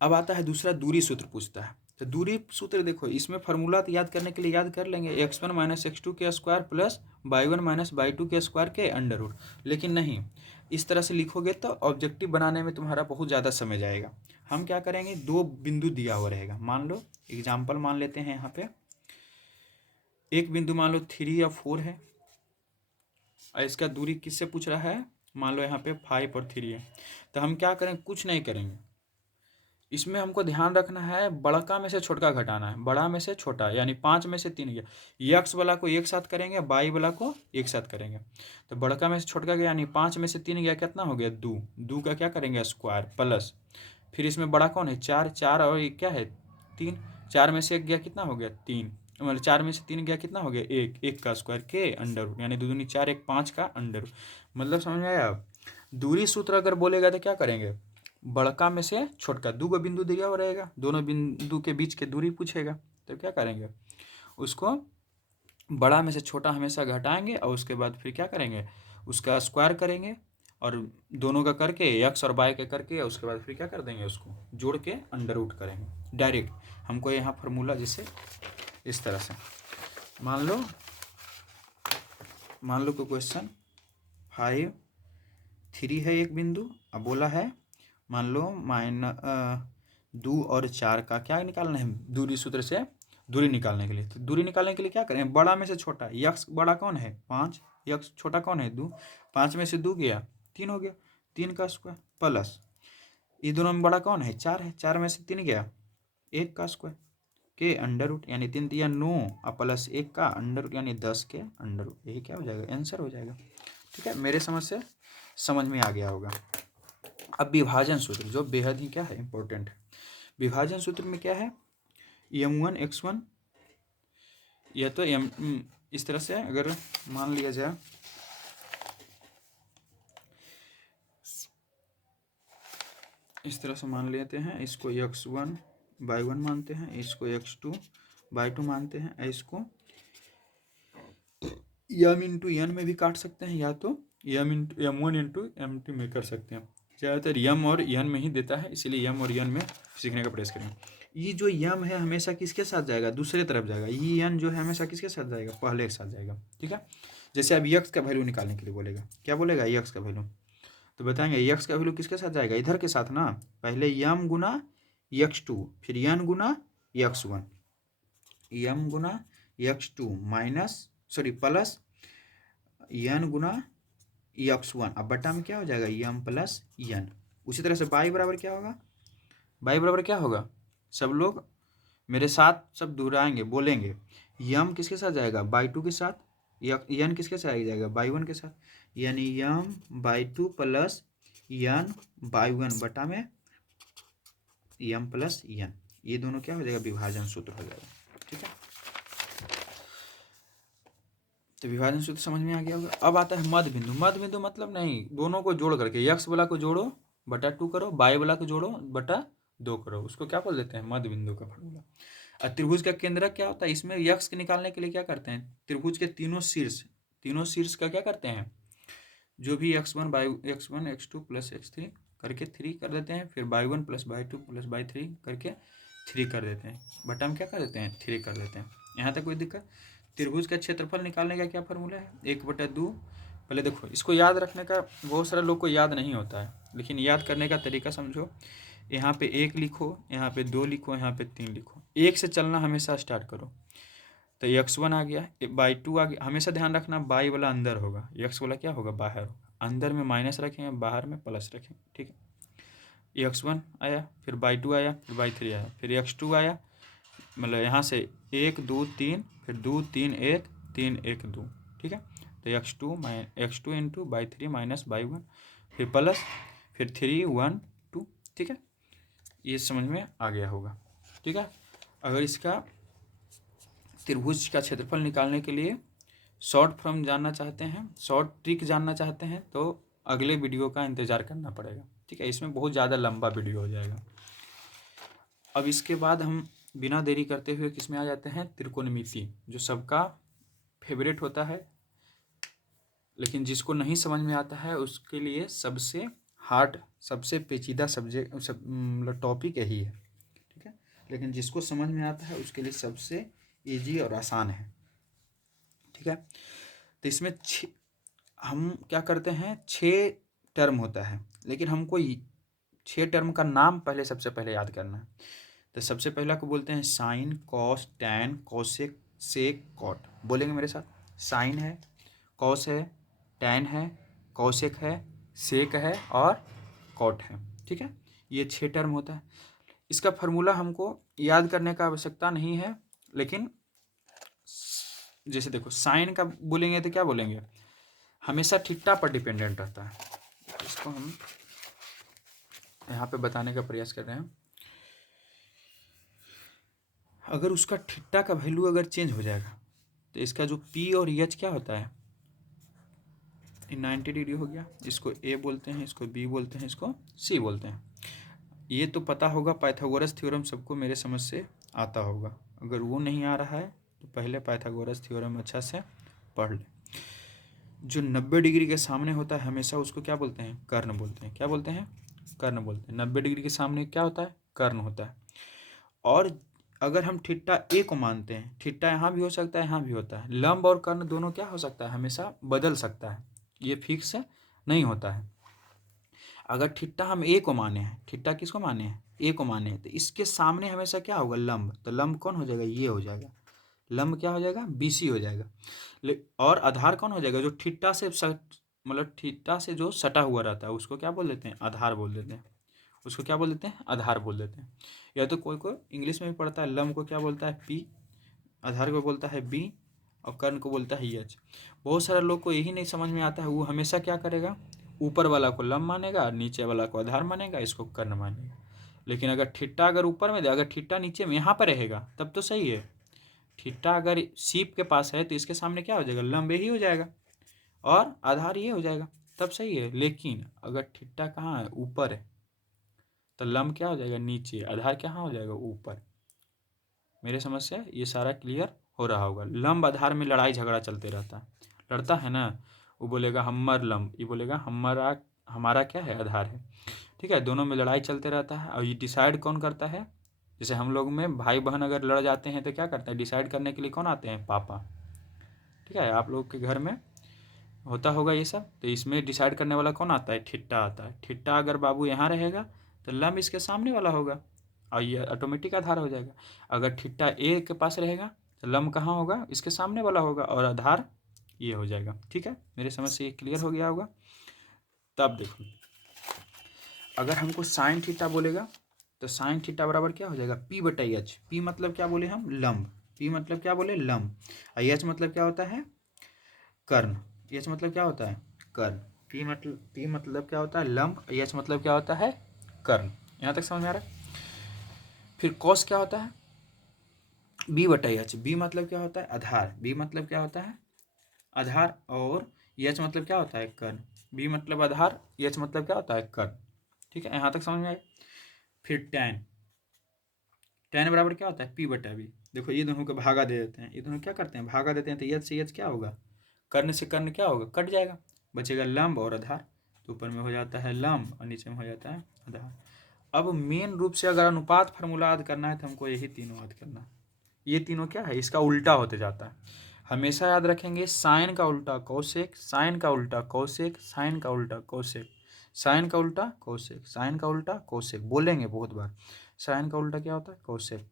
अब आता है दूसरा, दूरी सूत्र पूछता है। तो दूरी सूत्र देखो, इसमें फार्मूला तो याद करने के लिए याद कर लेंगे, x1 माइनस x2 के square plus y1 minus y2 के स्क्वायर के अंडर रूट। लेकिन नहीं, इस तरह से लिखोगे तो ऑब्जेक्टिव बनाने में तुम्हारा बहुत ज़्यादा समय जाएगा। हम क्या करेंगे? 2 बिंदु दिया हुआ रहेगा, मान लो एग्जाम्पल मान लेते हैं। यहाँ पे एक बिंदु मान लो 3 और 4 है, और इसका दूरी किससे पूछ रहा है? मान लो यहाँ पे 5 और 3 है। तो हम क्या करें? कुछ नहीं करेंगे, इसमें हमको ध्यान रखना है, बड़का में से छोटका घटाना है, बड़ा में से छोटा, यानी 5 में से 3 गया, एक्स वाला को एक साथ करेंगे, वाई वाला को एक साथ करेंगे। तो बड़का में से छोटका गया यानी 5 में से 3 गया, कितना हो गया 2, 2 का क्या करेंगे स्क्वायर प्लस, फिर इसमें बड़ा कौन है 4, 4 और ये क्या है 3, 4 में से 1 गया कितना हो गया 3, मतलब 4 में से 3 गया कितना हो गया 1, 1 का स्क्वायर के अंडर रूट, यानी 2 दूनी 4 1 5 का अंडर रूट। मतलब समझ में आया। अब दूरी सूत्र अगर बोलेगा तो क्या करेंगे, बड़का में से छोटका, 2 का बिंदु दिया हुआ रहेगा, दोनों बिंदु के बीच के दूरी पूछेगा, तो क्या करेंगे उसको बड़ा में से छोटा हमेशा घटाएंगे और उसके बाद फिर क्या करेंगे उसका स्क्वायर करेंगे और दोनों का करके एक्स और वाई के करके उसके बाद फिर क्या कर देंगे उसको जोड़ के अंडर रूट करेंगे डायरेक्ट। हमको यहाँ फार्मूला जैसे इस तरह से मान लो कोई क्वेश्चन 5 3 है एक बिंदु, अब बोला है मान लो 2 और 4 का क्या निकालना है दूरी सूत्र से दूरी निकालने के लिए। तो दूरी निकालने के लिए क्या करें, बड़ा में से छोटा, यक्स बड़ा कौन है 5, यक्स छोटा कौन है 2, 5 में से 2 गया 3 हो गया, 3 का स्क्वायर प्लस ये दोनों में बड़ा कौन है 4 है, 4 में से 3 गया 1 का स्क्वायर के अंडर रूट, यानी 3 दिया 9 और प्लस 1 का अंडर रूट यानी 10 के अंडर रूट, यही क्या हो जाएगा आंसर हो जाएगा। ठीक है, मेरे समझ से समझ में आ गया होगा। अब विभाजन सूत्र जो बेहद ही क्या है इंपॉर्टेंट है, विभाजन सूत्र में क्या है m1 x1, या तो इस तरह से अगर मान लिया जाए इस तरह से मान लेते हैं, इसको x1 y1 मानते हैं, इसको x2 y2 मानते हैं, इसको m इंटू एन में भी काट सकते हैं या तो m1 इंटू m2 में कर सकते हैं। ज़्यादातर m और n में ही देता है, इसलिए m और n में सीखने का प्रयास करेंगे। ये जो m है हमेशा किसके साथ जाएगा, दूसरे तरफ जाएगा, ये n जो है हमेशा किसके साथ जाएगा, पहले के साथ जाएगा। ठीक है, जैसे अब x का वैल्यू निकालने के लिए बोलेगा, क्या बोलेगा x का वैल्यू, तो बताएंगे x का वैल्यू किसके साथ जाएगा, इधर के साथ ना, पहले m गुना x2 फिर n गुना x1, m गुना x2 minus sorry plus n गुना x1, अब बटा में क्या हो जाएगा m प्लस n। उसी तरह से y बराबर क्या होगा, y बराबर क्या होगा, सब लोग मेरे साथ सब दोहराएंगे बोलेंगे, m किसके साथ जाएगा y2 के साथ, n किसके साथ जाएगा y1 के साथ, यानी m y2 plus n y1 बटा में m प्लस n, ये दोनों क्या हो जाएगा विभाजन सूत्र हो जाएगा। ठीक है, तो विभाजन सूत्र समझ में आ गया होगा। अब आता है मध्य बिंदु, मध्य बिंदु मतलब नहीं, दोनों को जोड़ करके x वाला को जोड़ो बटा 2 करो, y वाला को जोड़ो बटा 2 करो, उसको क्या बोल देते हैं मध्य बिंदु का फार्मूला। और त्रिभुज का केंद्र क्या होता है, इसमें x के निकालने के लिए क्या करते हैं, त्रिभुज के तीनों शीर्ष का क्या करते हैं, जो भी x1 x1 x2 plus x3 करके 3 कर देते हैं, फिर y1 plus y2 plus y3 करके 3 कर देते हैं, बटा में क्या कर देते हैं 3 कर देते हैं। यहाँ तक कोई दिक्कत। त्रिभुज का क्षेत्रफल निकालने का क्या फार्मूला है, 1/2। पहले देखो इसको याद रखने का बहुत सारे लोग को याद नहीं होता है, लेकिन याद करने का तरीका समझो। यहाँ पे 1 लिखो, यहाँ पे 2 लिखो, यहाँ पे 3 लिखो, 1 से चलना हमेशा स्टार्ट करो। तो x1 आ गया, y2 आ गया, हमेशा ध्यान रखना y वाला अंदर होगा, x वाला क्या होगा बाहर होगा, अंदर में माइनस रखेंगे बाहर में प्लस रखेंगे। ठीक है, x1 आया, फिर y2 आया, फिर y3 आया, फिर x2 आया, मतलब यहाँ से 1 2 3 फिर 2 3 1 3 1 2। ठीक है, तो x2 into y3 minus y1 फिर प्लस फिर 3 1 2। ठीक है, ये समझ में आ गया होगा। ठीक है, अगर इसका त्रिभुज का क्षेत्रफल निकालने के लिए शॉर्ट फॉर्म जानना चाहते हैं, शॉर्ट ट्रिक जानना चाहते हैं, तो अगले वीडियो का इंतज़ार करना पड़ेगा। ठीक है, इसमें बहुत ज़्यादा लंबा वीडियो हो जाएगा। अब इसके बाद हम बिना देरी करते हुए किस में आ जाते हैं, त्रिकोणमिति, जो सबका फेवरेट होता है, लेकिन जिसको नहीं समझ में आता है उसके लिए सबसे हार्ड सबसे पेचीदा सब्जेक्ट मतलब टॉपिक यही है। ठीक है, लेकिन जिसको समझ में आता है उसके लिए सबसे इजी और आसान है। ठीक है, तो इसमें हम क्या करते हैं 6 टर्म होता है, लेकिन हमको 6 टर्म का नाम पहले सबसे पहले याद करना है। तो सबसे पहला को बोलते हैं साइन, कॉस, टैन, कोसेक, सेक, कॉट। बोलेंगे मेरे साथ, साइन है, कॉस है, टैन है, कोसेक है, सेक है और कॉट है। ठीक है, ये 6 टर्म होता है। इसका फार्मूला हमको याद करने का आवश्यकता नहीं है, लेकिन जैसे देखो साइन का बोलेंगे तो क्या बोलेंगे, हमेशा थीटा पर डिपेंडेंट रहता है। इसको हम यहाँ पे बताने का प्रयास कर रहे हैं। अगर उसका थीटा का वैल्यू अगर चेंज हो जाएगा तो इसका जो पी और एच क्या होता है, 90 डिग्री हो गया। इसको ए बोलते हैं, इसको बी बोलते हैं, इसको सी बोलते हैं। ये तो पता होगा, पाइथागोरस थ्योरम सबको मेरे समझ से आता होगा। अगर वो नहीं आ रहा है तो पहले पाइथागोरस थ्योरम अच्छा से पढ़ ले। जो 90 डिग्री के सामने होता है हमेशा उसको क्या बोलते हैं, कर्ण बोलते हैं। क्या बोलते हैं, कर्ण बोलते हैं। 90 डिग्री के सामने क्या होता है, कर्ण होता है। और अगर हम थीटा ए को मानते हैं, थीटा यहाँ भी हो सकता है, यहाँ भी होता है। लंब और कर्ण दोनों क्या हो सकता है, हमेशा बदल सकता है, ये फिक्स नहीं होता है। अगर थीटा हम ए को माने हैं, थीटा किसको माने हैं, ए को माने हैं, तो इसके सामने हमेशा क्या होगा, लंब। तो लंब कौन हो जाएगा, ये हो जाएगा। लंब क्या हो जाएगा, बीसी हो जाएगा। और आधार कौन हो जाएगा, जो थीटा से मतलब थीटा से जो सटा हुआ रहता है उसको क्या बोल देते हैं, आधार बोल देते हैं। उसको क्या बोल देते हैं, आधार बोल देते हैं। या तो कोई कोई इंग्लिश में भी पढ़ता है, लंब को क्या बोलता है, पी, आधार को बोलता है बी, और कर्ण को बोलता है एच। बहुत सारे लोग को यही नहीं समझ में आता है, वो हमेशा क्या करेगा, ऊपर वाला को लंब मानेगा और नीचे वाला को आधार मानेगा, इसको कर्ण मानेगा। लेकिन अगर थीटा अगर ऊपर में, अगर थीटा नीचे में यहाँ पर रहेगा तब तो सही है। थीटा अगर सीप के पास है तो इसके सामने क्या हो जाएगा, लंब ही हो जाएगा और आधार ये हो जाएगा, तब सही है। लेकिन अगर थीटा कहाँ है, ऊपर है, तो लंब क्या हो जाएगा, नीचे, आधार कहाँ हो जाएगा, ऊपर। मेरे समझ से ये सारा क्लियर हो रहा होगा। लंब आधार में लड़ाई झगड़ा चलते रहता है, लड़ता है ना। वो बोलेगा हम्मर लंब, ये बोलेगा हमारा, हमारा क्या है, आधार है। ठीक है, दोनों में लड़ाई चलते रहता है। और ये डिसाइड कौन करता है, जैसे हम लोग में भाई बहन अगर लड़ जाते हैं तो क्या करते हैं, डिसाइड करने के लिए कौन आते हैं, पापा। ठीक है, आप लोग के घर में होता होगा ये सब। तो इसमें डिसाइड करने वाला कौन आता है, थीटा आता है। थीटा अगर बाबू यहाँ रहेगा तो लंब इसके सामने वाला होगा और ये ऑटोमेटिक आधार हो जाएगा। अगर थीटा ए के पास रहेगा तो लंब कहाँ होगा, इसके सामने वाला होगा और आधार ये हो जाएगा। ठीक है, मेरे समझ से ये क्लियर हो गया होगा। तब देखो, अगर हमको साइन थीटा बोलेगा तो साइन थीटा बराबर क्या हो जाएगा, पी बटा एच। पी मतलब क्या बोले हम, लंब। पी मतलब क्या बोले, लंब। और एच मतलब क्या होता है, कर्ण। एच मतलब क्या होता है, कर्ण। पी मतलब क्या होता है, लंब। एच मतलब क्या होता है, कर्ण। यहाँ तक समझ में आ रहा है। फिर कॉस क्या होता है, बी बटा एच। बी मतलब क्या होता है, आधार। बी मतलब क्या होता है, आधार। और एच मतलब क्या होता है, कर्ण। बी मतलब आधार, एच मतलब क्या होता है, कर्ण। ठीक है, यहाँ तक समझ में आए। फिर टैन, टैन बराबर क्या होता है, पी बटा बी। देखो ये दोनों को भागा दे देते हैं, ये दोनों क्या करते हैं, भागा देते हैं। तो एच से एच क्या होगा, कर्ण से कर्ण क्या होगा, कट जाएगा, बचेगा लंब और आधार। तो ऊपर में हो जाता है लंब और नीचे में हो जाता है आधार। अब मेन रूप से अगर अनुपात फार्मूला याद करना है तो हमको यही तीनों याद करना है। ये तीनों क्या है, इसका उल्टा होते जाता है। हमेशा याद रखेंगे, साइन का उल्टा कोसेक, साइन का उल्टा कोसेक, साइन का उल्टा कोसेक, साइन का उल्टा कोसेक, साइन का उल्टा कोसेक। बोलेंगे बहुत बार, साइन का उल्टा क्या होता है, कोसेक।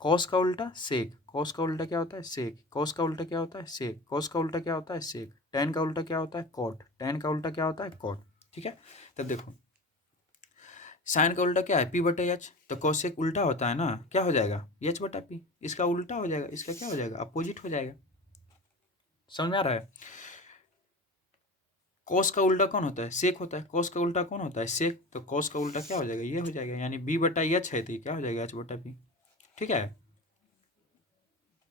कॉस का उल्टा सेक, कॉस का उल्टा क्या होता है, सेक। कॉस का उल्टा क्या होता है, सेक। कॉस का उल्टा क्या होता है, सेक। टेन का उल्टा क्या होता है, कॉट। टेन का उल्टा क्या होता है, कॉट। ठीक है, तब देखो साइन का उल्टा क्या है, पी बटे एच। तो कॉसेक उल्टा होता है ना, क्या हो जाएगा, एच बटा पी। इसका उल्टा हो जाएगा, इसका क्या हो जाएगा, अपोजिट हो जाएगा। समझ में आ रहा है। कॉस का उल्टा कौन होता है, सेक होता है। कॉस का उल्टा कौन होता है, सेक। तो कॉस का उल्टा क्या हो जाएगा, ये हो जाएगा। यानी बी बटा एच है तो ये क्या हो जाएगा, एच बटा पी। ठीक है,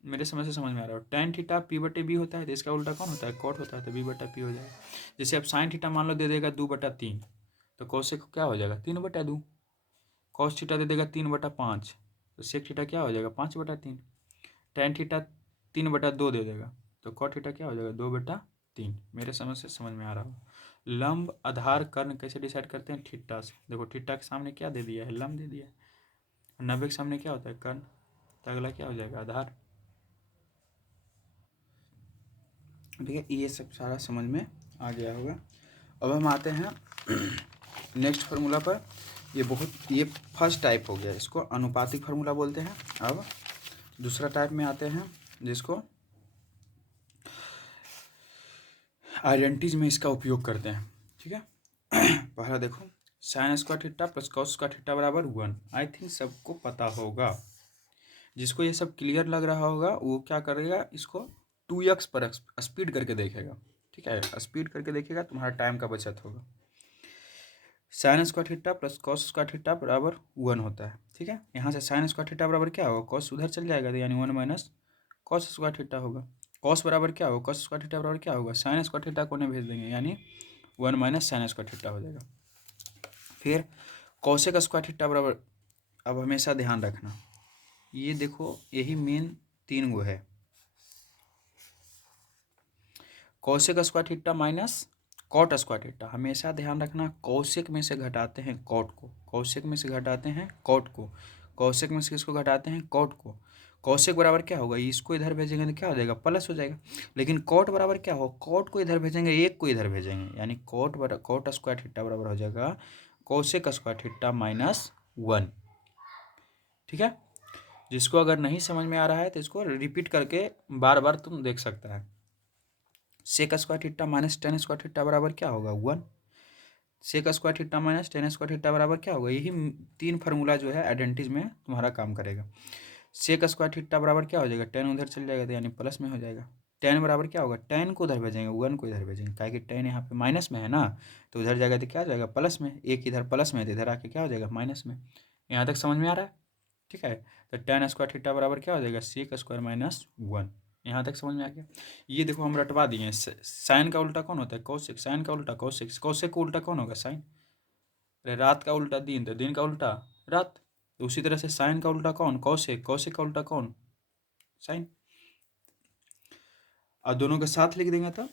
मेरे समझ से समझ में आ रहा है। टेन थीटा पी बटे बी होता है तो इसका उल्टा कौन होता है, कॉट होता है। तो बी बटा पी हो जाएगा। जैसे अब साइन थीटा मान लो दे देगा 2/3, तो कॉसेक को क्या हो जाएगा, 3/2। कॉस थीटा दे देगा 3/5, तो सेक थीटा क्या हो जाएगा, 5/3। टेन थीटा 3/2 दे देगा, तो कॉट थीटा क्या हो जाएगा, 2/3। मेरे समझ से समझ में आ रहा हो। लंब आधार कर्ण कैसे डिसाइड करते हैं, थीटा से। देखो थीटा के सामने क्या दे दिया है, लंब दे दिया है। 90 के सामने क्या होता है, कर्ण। तो अगला क्या हो जाएगा, आधार। ठीक है, ये सब सारा समझ में आ गया होगा। अब हम आते हैं नेक्स्ट फार्मूला पर। ये फर्स्ट टाइप हो गया, इसको अनुपातिक फार्मूला बोलते हैं। अब दूसरा टाइप में आते हैं जिसको आइडेंटिटीज में इसका उपयोग करते हैं। ठीक है, पहला देखो sine square theta plus cos square theta बराबर 1। आई थिंक सबको पता होगा। जिसको ये सब क्लियर लग रहा होगा वो क्या करेगा, इसको 2x पर स्पीड करके देखेगा। ठीक है, स्पीड करके देखेगा, तुम्हारा टाइम का बचत होगा। Sine square theta plus cos square theta बराबर 1 होता है। ठीक है, यहाँ से साइन स्क्वायर थीटा बराबर क्या होगा, कॉस उधर चल जाएगा तो यानी 1 माइनस कॉस स्क्वायर थीटा होगा। कॉस बराबर क्या होगा, कॉस स्क्वायर थीटा बराबर क्या होगा, साइन स्क्वायर थीटा को उन्हें भेज देंगे यानी 1 माइनस साइन स्क्वायर थीटा हो जाएगा। फिर कॉसेक स्क्वायर थीटा बराबर, अब हमेशा ध्यान रखना, ये देखो यही मेन 3 गो है। Cosec square theta minus cot square theta, हमेशा ध्यान रखना कौशिक में से घटाते हैं कॉट को, कौशिक में से घटाते हैं कॉट को, कौशिक में से किसको घटाते हैं कॉट को। कौशिक बराबर क्या होगा, इसको इधर भेजेंगे तो क्या हो जाएगा, प्लस हो जाएगा। लेकिन कॉट बराबर क्या हो, कॉट को इधर भेजेंगे, एक को इधर भेजेंगे, यानी कॉट स्क्वायर थीटा बराबर हो जाएगा कौशिक स्क्वायर थीटा माइनस 1। ठीक है, जिसको अगर नहीं समझ में आ रहा है तो इसको रिपीट करके बार बार तुम देख सकता है। Sec square theta minus tan square theta बराबर क्या होगा 1। Sec square theta minus tan square theta बराबर क्या होगा, यही 3 फार्मूला जो है आइडेंटिटीज में तुम्हारा काम करेगा। सेक स्क्वायर थीटा बराबर क्या हो जाएगा, टेन उधर चल जाएगा तो यानी प्लस में हो जाएगा। टेन बराबर क्या होगा, टेन को उधर भेजेंगे 1 को इधर भेजेंगे, क्या कि टेन यहाँ पे माइनस में है ना, तो उधर जाएगा तो क्या हो जाएगा प्लस में, एक इधर प्लस में तो इधर आके क्या हो जाएगा माइनस में। यहाँ तक समझ में आ रहा है। ठीक है, तो टेन स्क्वायर थीटा बराबर क्या हो जाएगा, सेक स्क्वायर माइनस 1। यहाँ तक समझ में आ गया। ये देखो हम रटवा दिए, साइन का उल्टा कौन होता है कौशिक, साइन का उल्टा कौशिक, कौशिक का उल्टा कौन होगा साइन। अरे रात का उल्टा दिन, तो दिन का उल्टा रात। तो उसी तरह से साइन का उल्टा कौन कौशिक, कौशिक का उल्टा कौन साइन। और दोनों के साथ लिख देंगे तो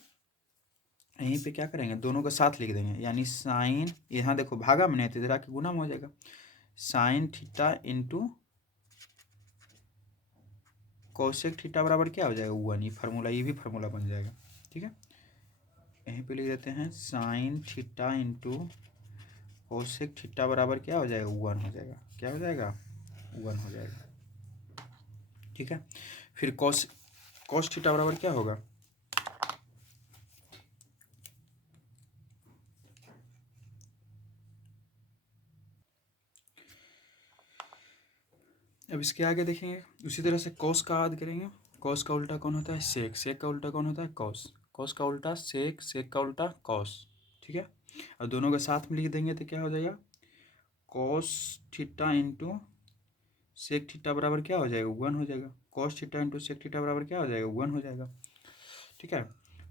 यहीं पे क्या करेंगे, दोनों के साथ लिख देंगे, यानी साइन, यहाँ देखो भागा में नहीं तो इधर आके गुना में हो जाएगा, sine theta into Kaushik theta बराबर क्या हो जाएगा 1। ये फार्मूला, ये भी फार्मूला बन जाएगा। ठीक है, यहीं पे लिख देते हैं sine theta into Kaushik theta बराबर क्या हो जाएगा 1 हो जाएगा, क्या हो जाएगा 1 हो जाएगा। ठीक है, फिर कॉस थीटा बराबर क्या होगा, अब इसके आगे देखेंगे उसी तरह से कॉस का याद करेंगे। कॉस का उल्टा कौन होता है सेक, सेक का उल्टा कौन होता है कॉस, कॉस का उल्टा सेक, सेक का उल्टा कॉस। ठीक है, और दोनों के साथ में लिख देंगे तो क्या हो जाएगा, cos theta into sec theta बराबर क्या हो जाएगा 1 हो जाएगा, cos theta into sec theta बराबर क्या हो जाएगा 1 हो जाएगा। ठीक है,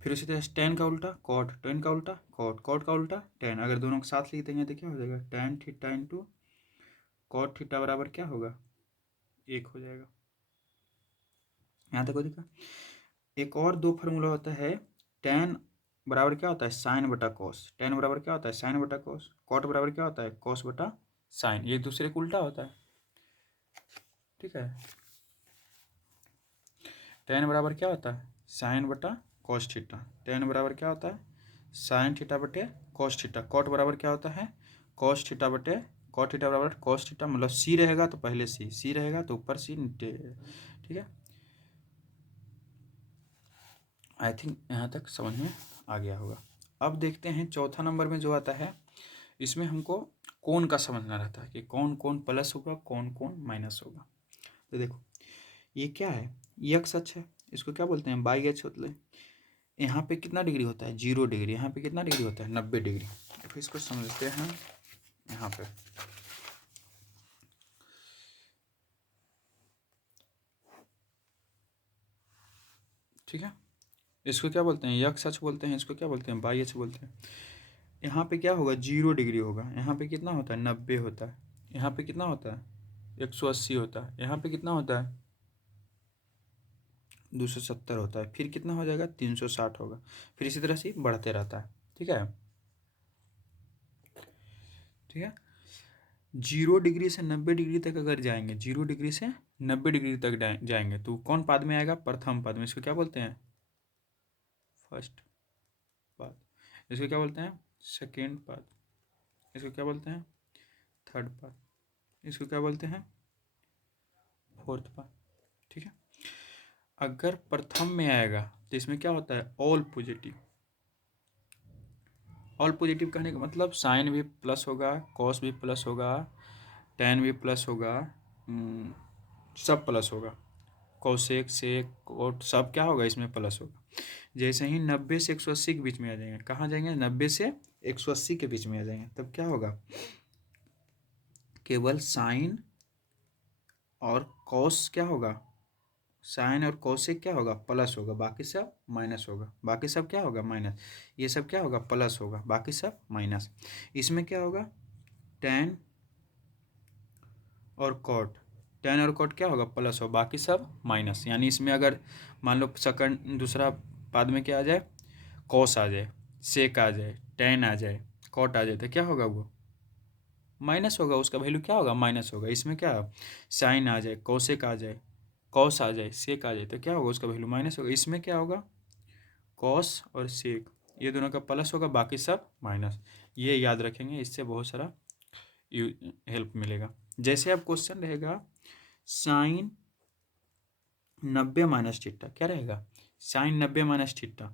फिर उसी तरह टेन का उल्टा कॉट, टेन का उल्टा कॉट, कॉट का उल्टा टेन, अगर दोनों के साथ लिख देंगे तो क्या हो जाएगा, tan theta into cot theta बराबर क्या होगा 1 हो जाएगा। यहाँ तक हो देखा। एक और 2 फार्मूला होता है, टेन बराबर क्या होता है साइन बटा कॉस, टेन बराबर क्या होता है साइन बटा कॉस, कॉट बराबर क्या होता है कॉस बटा साइन, ये दूसरे को उल्टा होता है। ठीक है, टेन बराबर क्या होता है साइन बटा कॉस थीटा, टेन बराबर क्या होता है साइन थीटा बटे कॉस थीटा, कॉट बराबर क्या होता है कॉस थीटा बटे कॉट थीटा बराबर कॉस थीटा, मतलब सी रहेगा तो पहले सी रहेगा तो ऊपर सी नीचे। ठीक है, आई थिंक यहाँ तक समझ में आ गया होगा। अब देखते हैं चौथा नंबर में जो आता है, इसमें हमको कोण का समझना रहता है कि कौन कौन प्लस होगा कौन कौन माइनस होगा। तो देखो ये क्या है, ये एक्स अक्ष है, इसको क्या बोलते हैं बाई अक्ष होता है। यहाँ पे कितना डिग्री होता है 0 डिग्री, यहाँ पे कितना डिग्री होता है 90 डिग्री। तो फिर इसको समझते हैं यहाँ पे। ठीक है, इसको क्या बोलते हैं यक्स अक्ष बोलते हैं, इसको क्या बोलते हैं बाई अक्ष बोलते हैं। यहाँ पे क्या होगा 0 डिग्री होगा, यहाँ पे कितना होता है 90 होता है, यहाँ पे कितना होता है 180 होता है, यहाँ पे कितना होता है 270 होता है, फिर कितना हो जाएगा 360 होगा, फिर इसी तरह से बढ़ते रहता है। ठीक है, ठीक है, 0 डिग्री से 90 डिग्री तक अगर जाएंगे, 0 डिग्री से 90 डिग्री तक जाएंगे तो कौन पद में आएगा प्रथम पद में, इसको क्या बोलते हैं फर्स्ट पद, इसको क्या बोलते हैं सेकेंड पद, इसको क्या बोलते हैं थर्ड पद, इसको क्या बोलते हैं फोर्थ पद। ठीक है, अगर प्रथम में आएगा तो इसमें क्या होता है ऑल पॉजिटिव, ऑल पॉजिटिव कहने का मतलब साइन भी प्लस होगा, कॉस भी प्लस होगा, टेन भी प्लस होगा, सब प्लस होगा, कोसेक सेक कोट सब क्या होगा इसमें प्लस होगा। जैसे ही 90 से 180 के बीच में आ जाएंगे, कहाँ जाएंगे 90 से 180 के बीच में आ जाएंगे, तब क्या होगा केवल साइन और कॉस क्या होगा, साइन और कोसेक क्या होगा प्लस होगा, बाकी सब माइनस होगा, बाकी सब क्या होगा माइनस, ये सब क्या होगा प्लस होगा, बाकी सब माइनस। इसमें क्या होगा टेन और कॉट, टेन और कॉट क्या होगा प्लस हो, बाकी सब माइनस। यानी इसमें अगर मान लो सेकंड दूसरा पाद में क्या आ जाए कॉस आ जाए, सेक आ जाए, टेन आ जाए, कॉट आ जाए, तो क्या होगा वो माइनस होगा, उसका वैल्यू क्या होगा माइनस होगा। इसमें क्या साइन आ जाए, कोसेक आ जाए, कॉस आ जाए, सेक आ जाए, तो क्या होगा उसका वैल्यू माइनस होगा। इसमें क्या होगा कॉस और सेक ये दोनों का प्लस होगा, बाकी सब माइनस। ये याद रखेंगे, इससे बहुत सारा हेल्प मिलेगा। जैसे अब क्वेश्चन रहेगा साइन 90 माइनस थीटा, क्या रहेगा साइन 90 माइनस थीटा,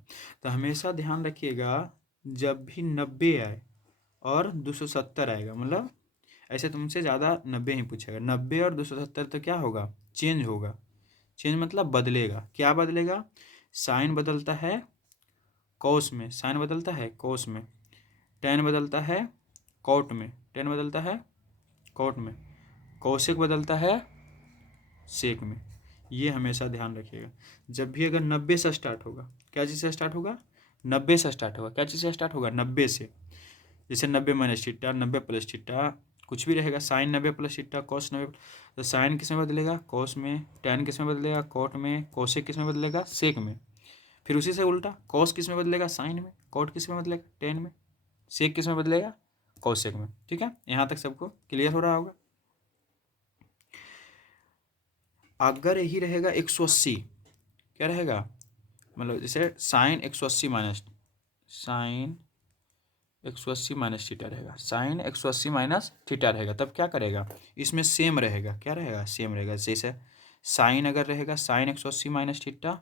तो हमेशा ध्यान रखिएगा जब भी 90 आए और 270 आएगा, मतलब ऐसे तुमसे ज़्यादा 90 ही पूछेगा, 90 और 270 तो क्या होगा चेंज होगा, चेंज मतलब बदलेगा, क्या बदलेगा साइन बदलता है कॉस में, साइन बदलता है कॉस में, टेन बदलता है कॉट में, टेन बदलता है कॉट में, कोसेक बदलता है सेक में। ये हमेशा ध्यान रखिएगा। जब भी अगर 90 से स्टार्ट होगा, क्या चीज़ से स्टार्ट होगा 90 से स्टार्ट होगा, क्या चीज़ से स्टार्ट होगा 90 से, जैसे 90 माइनस थीटा, 90 प्लस थीटा, कुछ भी रहेगा साइन 90 प्लस थीटा, कॉस 90, तो साइन किस में बदलेगा कॉस में, टेन किस में बदलेगा कॉट में, कोसेक किस में बदलेगा सेक में। फिर उसी से उल्टा कॉस किस में बदलेगा साइन में, कॉट किस में बदलेगा टेन में, सेक किस में बदलेगा कोसेक में। ठीक है, यहाँ तक सबको क्लियर हो रहा होगा। अगर यही रहेगा 180, क्या रहेगा मतलब जैसे sine 180 minus sine 180 minus theta रहेगा, साइन 180 माइनस थीटा रहेगा, तब क्या करेगा इसमें सेम रहेगा, क्या रहेगा सेम रहेगा। जैसे साइन अगर रहेगा साइन 180 माइनस थीटा,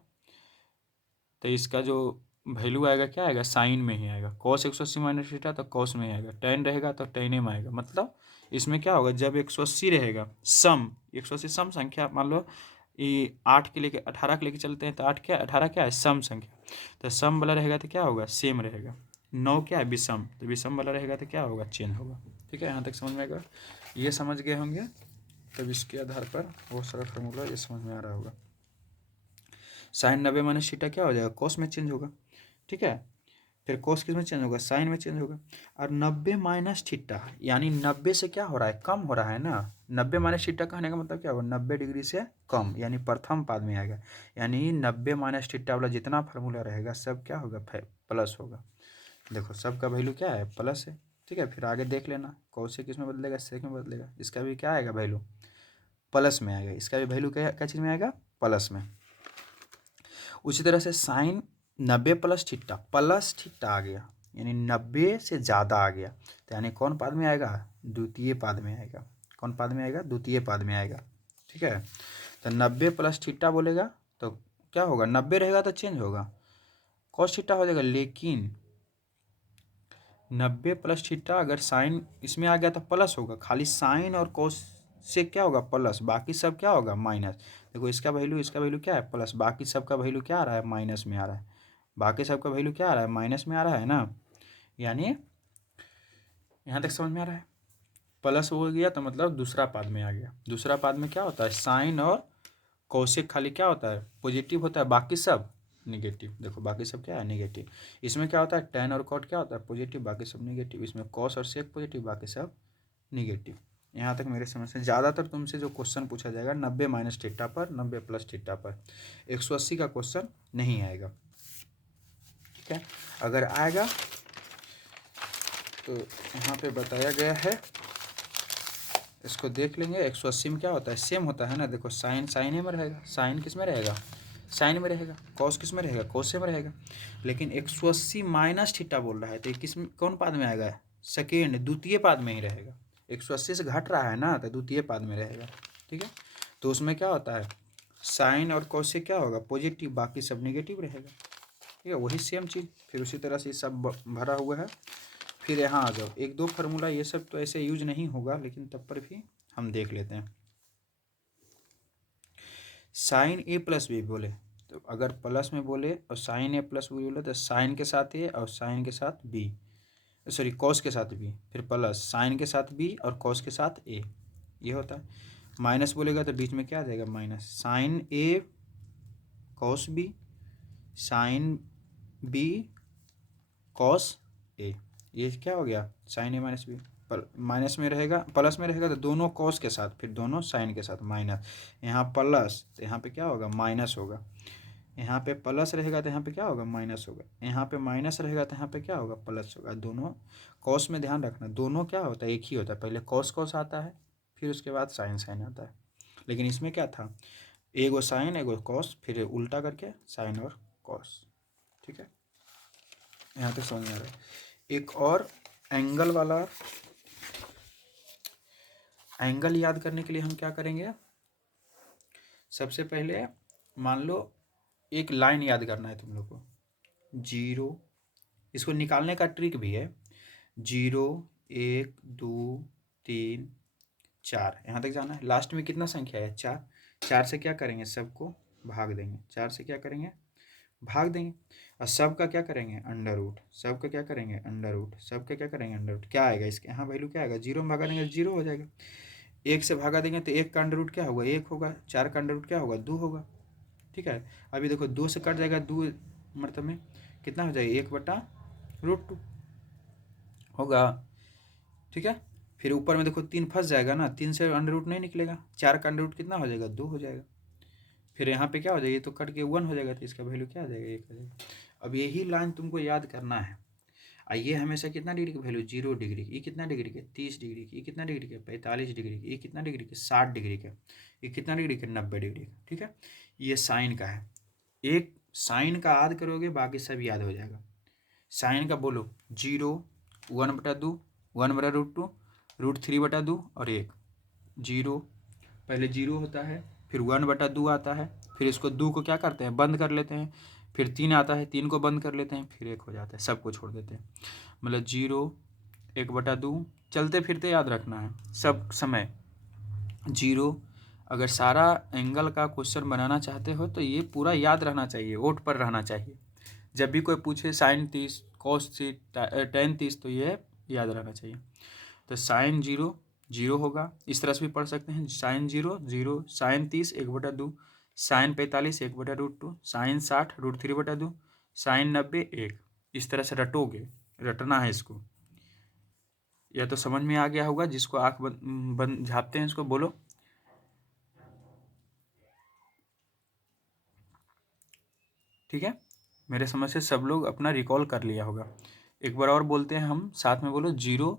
तो इसका जो वैल्यू आएगा क्या आएगा साइन में ही आएगा, कॉस 180 माइनस थीटा तो कॉस में ही आएगा, टेन रहेगा तो टेन में आएगा। मतलब इसमें क्या होगा जब 180 रहेगा सम, 180 सम संख्या, मान लो ये 8 के लेके 18 के लेके चलते हैं, तो 8 क्या 18 क्या है सम संख्या, तो सम वाला रहेगा तो क्या होगा सेम रहेगा। 9 क्या है विषम, तो विषम वाला रहेगा तो क्या होगा चेंज होगा। ठीक है, यहाँ तक समझ में आएगा, ये समझ गए होंगे, तब इसके आधार पर बहुत सारा फार्मूला ये समझ में आ रहा होगा। साइन 90 माइनस थीटा क्या हो जाएगा कॉस में चेंज होगा। ठीक है, फिर कॉस किस में चेंज होगा साइन में चेंज होगा। और 90 माइनस थीटा यानी 90 से क्या हो रहा है कम हो रहा है ना, 90 माइनस थीटा कहने का मतलब क्या होगा 90 डिग्री से कम, यानी प्रथम पाद में आएगा। यानी 90 माइनस थीटा वाला जितना फार्मूला रहेगा सब क्या होगा प्लस होगा। देखो सबका वैल्यू क्या है प्लस है। ठीक है, फिर आगे देख लेना कॉस से किस में बदलेगा सेक में बदलेगा, इसका भी क्या आएगा वैल्यू प्लस में आएगा, इसका भी वैल्यू क्या चीज़ में आएगा प्लस में। उसी तरह से साइन 90 प्लस थीटा आ गया, यानी 90 से ज़्यादा आ गया, तो यानी कौन पाद में आएगा द्वितीय पाद में आएगा, कौन पाद में आएगा द्वितीय पाद में आएगा। ठीक है, तो 90 प्लस थीटा बोलेगा तो क्या होगा 90 रहेगा तो चेंज होगा कॉस थीटा हो जाएगा, लेकिन 90 प्लस थीटा अगर साइन इसमें आ गया तो प्लस होगा, खाली साइन और कॉस से क्या होगा प्लस, बाकी सब क्या होगा माइनस। देखो इसका वैल्यू क्या है प्लस, बाकी सब का वैल्यू क्या आ रहा है माइनस में आ रहा है, बाकी सब का वैल्यू क्या आ रहा है माइनस में आ रहा है ना। यानी यहाँ तक समझ में आ रहा है, प्लस हो गया तो मतलब दूसरा पाद में आ गया। दूसरा पाद में क्या होता है साइन और कौशिक खाली क्या होता है पॉजिटिव होता है, बाकी सब निगेटिव। देखो बाकी सब क्या है निगेटिव। इसमें क्या होता है टेन और कॉट क्या होता है पॉजिटिव, बाकी सब निगेटिव। इसमें कॉस और सेक पॉजिटिव, बाकी सब निगेटिव। यहाँ तक मेरे समझ से ज़्यादातर तुमसे जो क्वेश्चन पूछा जाएगा 90 माइनस थीटा पर, 90 प्लस थीटा पर, 180 का क्वेश्चन नहीं आएगा। ठीक है, अगर आएगा तो यहाँ पे बताया गया है, इसको देख लेंगे। 180 में क्या होता है सेम होता है ना, देखो साइन साइन में रहेगा, साइन किस में रहेगा साइन में रहेगा, कॉस किस में रहेगा कॉस में रहेगा। लेकिन 180 माइनस थीटा बोल रहा है तो किस में कौन पाद में आएगा सेकेंड द्वितीय पाद में ही रहेगा। 180 से घट रहा है ना तो द्वितीय पाद में रहेगा। ठीक है, तो उसमें क्या होता है साइन और कॉस से क्या होगा पॉजिटिव, बाकी सब निगेटिव रहेगा। ठीक है, वही सेम चीज़ फिर उसी तरह से सब भरा हुआ है। फिर यहाँ आ जाओ, एक दो फार्मूला ये सब तो ऐसे यूज नहीं होगा, लेकिन तब पर भी हम देख लेते हैं। साइन ए प्लस बी बोले तो अगर प्लस में बोले और साइन ए प्लस बी बोले तो साइन के साथ ए और साइन के साथ बी, सॉरी कॉस के साथ बी, फिर प्लस साइन के साथ बी और कॉस के साथ ए, ये होता है। माइनस बोलेगा तो बीच में क्या आ जाएगा, minus sine a cos b, sine b cos a, ये क्या हो गया, sine a minus b. Minus में रहेगा, प्लस में रहेगा तो दोनों कॉस के साथ, फिर दोनों साइन के साथ माइनस, यहाँ प्लस तो यहाँ पे क्या होगा, माइनस होगा। यहाँ पे प्लस रहेगा तो यहाँ पे क्या होगा, माइनस होगा। यहाँ पे माइनस रहेगा तो यहाँ पे क्या होगा, प्लस होगा। दोनों कॉस में ध्यान रखना, दोनों क्या होता है, एक ही होता है। पहले कॉस कॉस आता है, फिर उसके बाद साइन साइन आता है। लेकिन इसमें क्या था, एगो साइन एगो कॉस, फिर उल्टा करके साइन और कॉस। ठीक है, यहाँ तक समझ में आ रहा है। एक और एंगल वाला, एंगल याद करने के लिए हम क्या करेंगे, सबसे पहले मान लो एक लाइन याद करना है तुम लोग को, 0, इसको निकालने का ट्रिक भी है। 0 1 2 3 4, यहाँ तक जाना है। लास्ट में कितना संख्या है, 4। 4 से क्या करेंगे, सबको भाग देंगे। 4 से क्या करेंगे, भाग देंगे। और सब का क्या करेंगे, अंडर रूट। सब का क्या करेंगे, अंडर रूट। सब का क्या करेंगे, अंडर रूट। क्या आएगा इसके, यहाँ वैल्यू क्या आएगा, 0 में भागा देंगे 0 हो जाएगा। 1 से भागा देंगे तो 1 का अंडर रूट क्या होगा, 1 होगा। 4 का अंडर रूट क्या होगा, 2 होगा। ठीक है, अभी देखो 2 से कट जाएगा, 2 मतलब में कितना हो जाएगा, 1/√2 होगा। ठीक है, फिर ऊपर में देखो 3 फंस जाएगा ना, 3 से अंडर रूट नहीं निकलेगा। 4 का अंडर रूट कितना हो जाएगा, 2 हो जाएगा। फिर यहाँ पे क्या हो जाएगा, ये तो कट के 1 हो जाएगा, तो इसका वैल्यू क्या आ जाएगा, 1 हो जाएगा। अब यही लाइन तुमको याद करना है। ये हमेशा कितना डिग्री की वैल्यू, 0 डिग्री की। ये कितना डिग्री के, 30 डिग्री की। ये कितना डिग्री के, 45 डिग्री की। ये कितना डिग्री के, 60 डिग्री के। ये कितना डिग्री के, 90 डिग्री का। ठीक है, ये साइन का है। एक साइन का याद करोगे बाकी सब याद हो जाएगा। साइन का बोलो, 0 1/2, 1/√2, √3/2 और 1। 0 पहले 0 होता है, फिर 1/2 आता है, फिर इसको 2 को क्या करते हैं, बंद कर लेते हैं। फिर 3 आता है, 3 को बंद कर लेते हैं, फिर 1 हो जाता है, सबको छोड़ देते हैं। मतलब 0 1/2, चलते फिरते याद रखना है सब समय। 0, अगर सारा एंगल का क्वेश्चन बनाना चाहते हो तो ये पूरा याद रहना चाहिए, ओट पर रहना चाहिए। जब भी कोई पूछे साइन 30 कॉस 10 30, तो ये याद रहना चाहिए। तो साइन 0 0 होगा, इस तरह से भी पढ़ सकते हैं, sine 0 0, sine 30 1/2, sine 45 1/√2, sine 60 √3/2, sine 90 1। इस तरह से रटोगे, रटना है इसको। या तो समझ में आ गया होगा, जिसको आँख बंद झाँपते हैं इसको बोलो। ठीक है, मेरे समझ से सब लोग अपना रिकॉल कर लिया होगा। एक बार और बोलते हैं हम साथ में, बोलो 0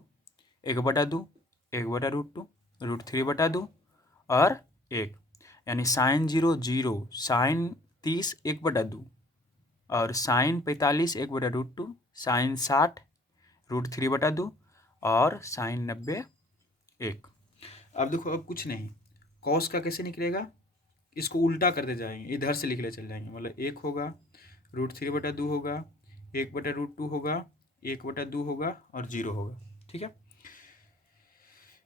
1/2, 1/√2, √3/2 और 1। यानी साइन 0 0, साइन 30 1/2 और साइन 45 1/√2, साइन 60 √3/2 और साइन 90 1। अब देखो, अब कुछ नहीं, कॉस का कैसे निकलेगा, इसको उल्टा करते जाएंगे, इधर से लिखले चल जाएंगे। मतलब 1 होगा, √3/2 होगा, 1/√2 होगा, 1/2 होगा और 0 होगा। ठीक है,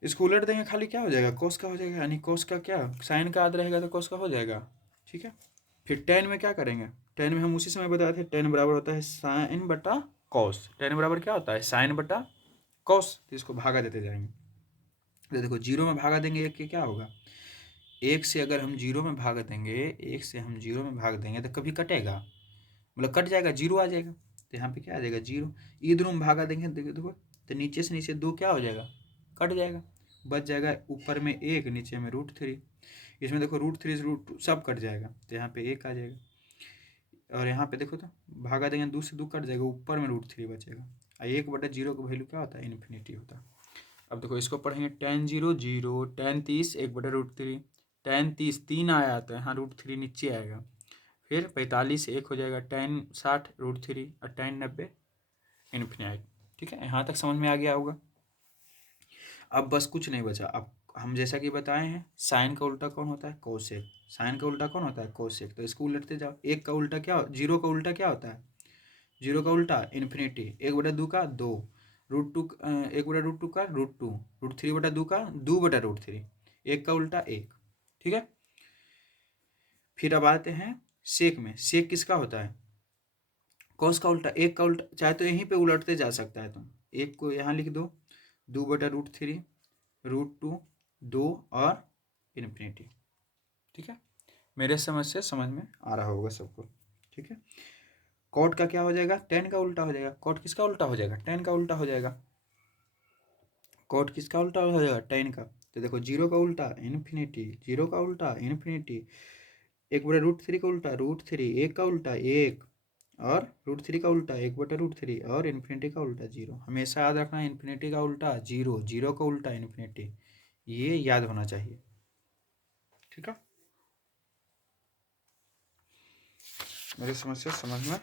इसको उलट देंगे, खाली क्या हो जाएगा, कॉस का हो जाएगा। यानी कॉस का क्या, साइन का याद रहेगा तो कॉस का हो जाएगा। ठीक है, फिर टेन में क्या करेंगे, टेन में हम उसी समय बताए थे, टेन बराबर होता है साइन बटा कॉस। टेन बराबर क्या होता है, साइन बटा कॉस। तो इसको भागा देते जाएंगे। तो देखो 0 में भागा देंगे 1 के क्या होगा, 1 से अगर हम 0 में भाग देंगे, 1 से हम 0 में भाग देंगे तो कभी कटेगा, मतलब कट जाएगा, 0 आ जाएगा। तो यहाँ पे क्या आ जाएगा, 0। इधर में भागा देंगे, देखो देखो, तो नीचे से नीचे 2 क्या हो जाएगा, कट जाएगा, बच जाएगा ऊपर में 1, नीचे में √3। इसमें देखो √3 से √2 सब कट जाएगा, तो यहाँ पे 1 आ जाएगा। और यहाँ पे देखो तो भागा देंगे, 2 से 2 कट जाएगा, ऊपर में √3 बचेगा। 1/0 का वैल्यू क्या होता है, इन्फिनिटी होता है। अब देखो इसको पढ़ेंगे, tan 0 0, tan 30 1/√3, tan 30 3 आया तो यहाँ √3 नीचे आएगा। फिर 45 1 हो जाएगा, tan 60 √3 और tan 90 इन्फिनाइट। ठीक है, यहाँ तक समझ में आ गया होगा। अब बस कुछ नहीं बचा। अब हम जैसा कि बताए हैं, साइन का उल्टा कौन होता है, कोसेक। साइन का उल्टा कौन होता है, कोसेक। तो इसको उलटते जाओ। 1 का उल्टा क्या, 0 का उल्टा क्या होता है, 0 का उल्टा इन्फिनिटी। 1/2 का 2, √2 1/√2 का √2, √3/2 का 2/√3, एक का उल्टा एक। ठीक है। फिर अब आते हैं सेक में। सेक किसका होता है? कॉस का उल्टा, एक का उल्टा। चाहे तो यहीं पे उलटते जा सकता है तुम, एक को यहाँ लिख दो, 2/√3, √2, 2 और इन्फिनिटी। ठीक है। मेरे समझ से समझ में आ रहा होगा सबको। ठीक है। कॉट का क्या हो जाएगा? टेन का उल्टा हो जाएगा। कॉट किसका उल्टा हो जाएगा? टेन का उल्टा हो जाएगा। कॉट किसका उल्टा हो जाएगा? टेन का। तो देखो, 0 का उल्टा इन्फिनिटी, 0 का उल्टा इन्फिनिटी, 1/√3 का उल्टा √3, एक का उल्टा एक, और √3 का उल्टा 1/√3, और इन्फिनिटी का उल्टा 0। हमेशा याद रखना, इन्फिनिटी का उल्टा 0, 0 का उल्टा इन्फिनिटी, ये याद होना चाहिए। ठीक है। मेरी समस्या समझ में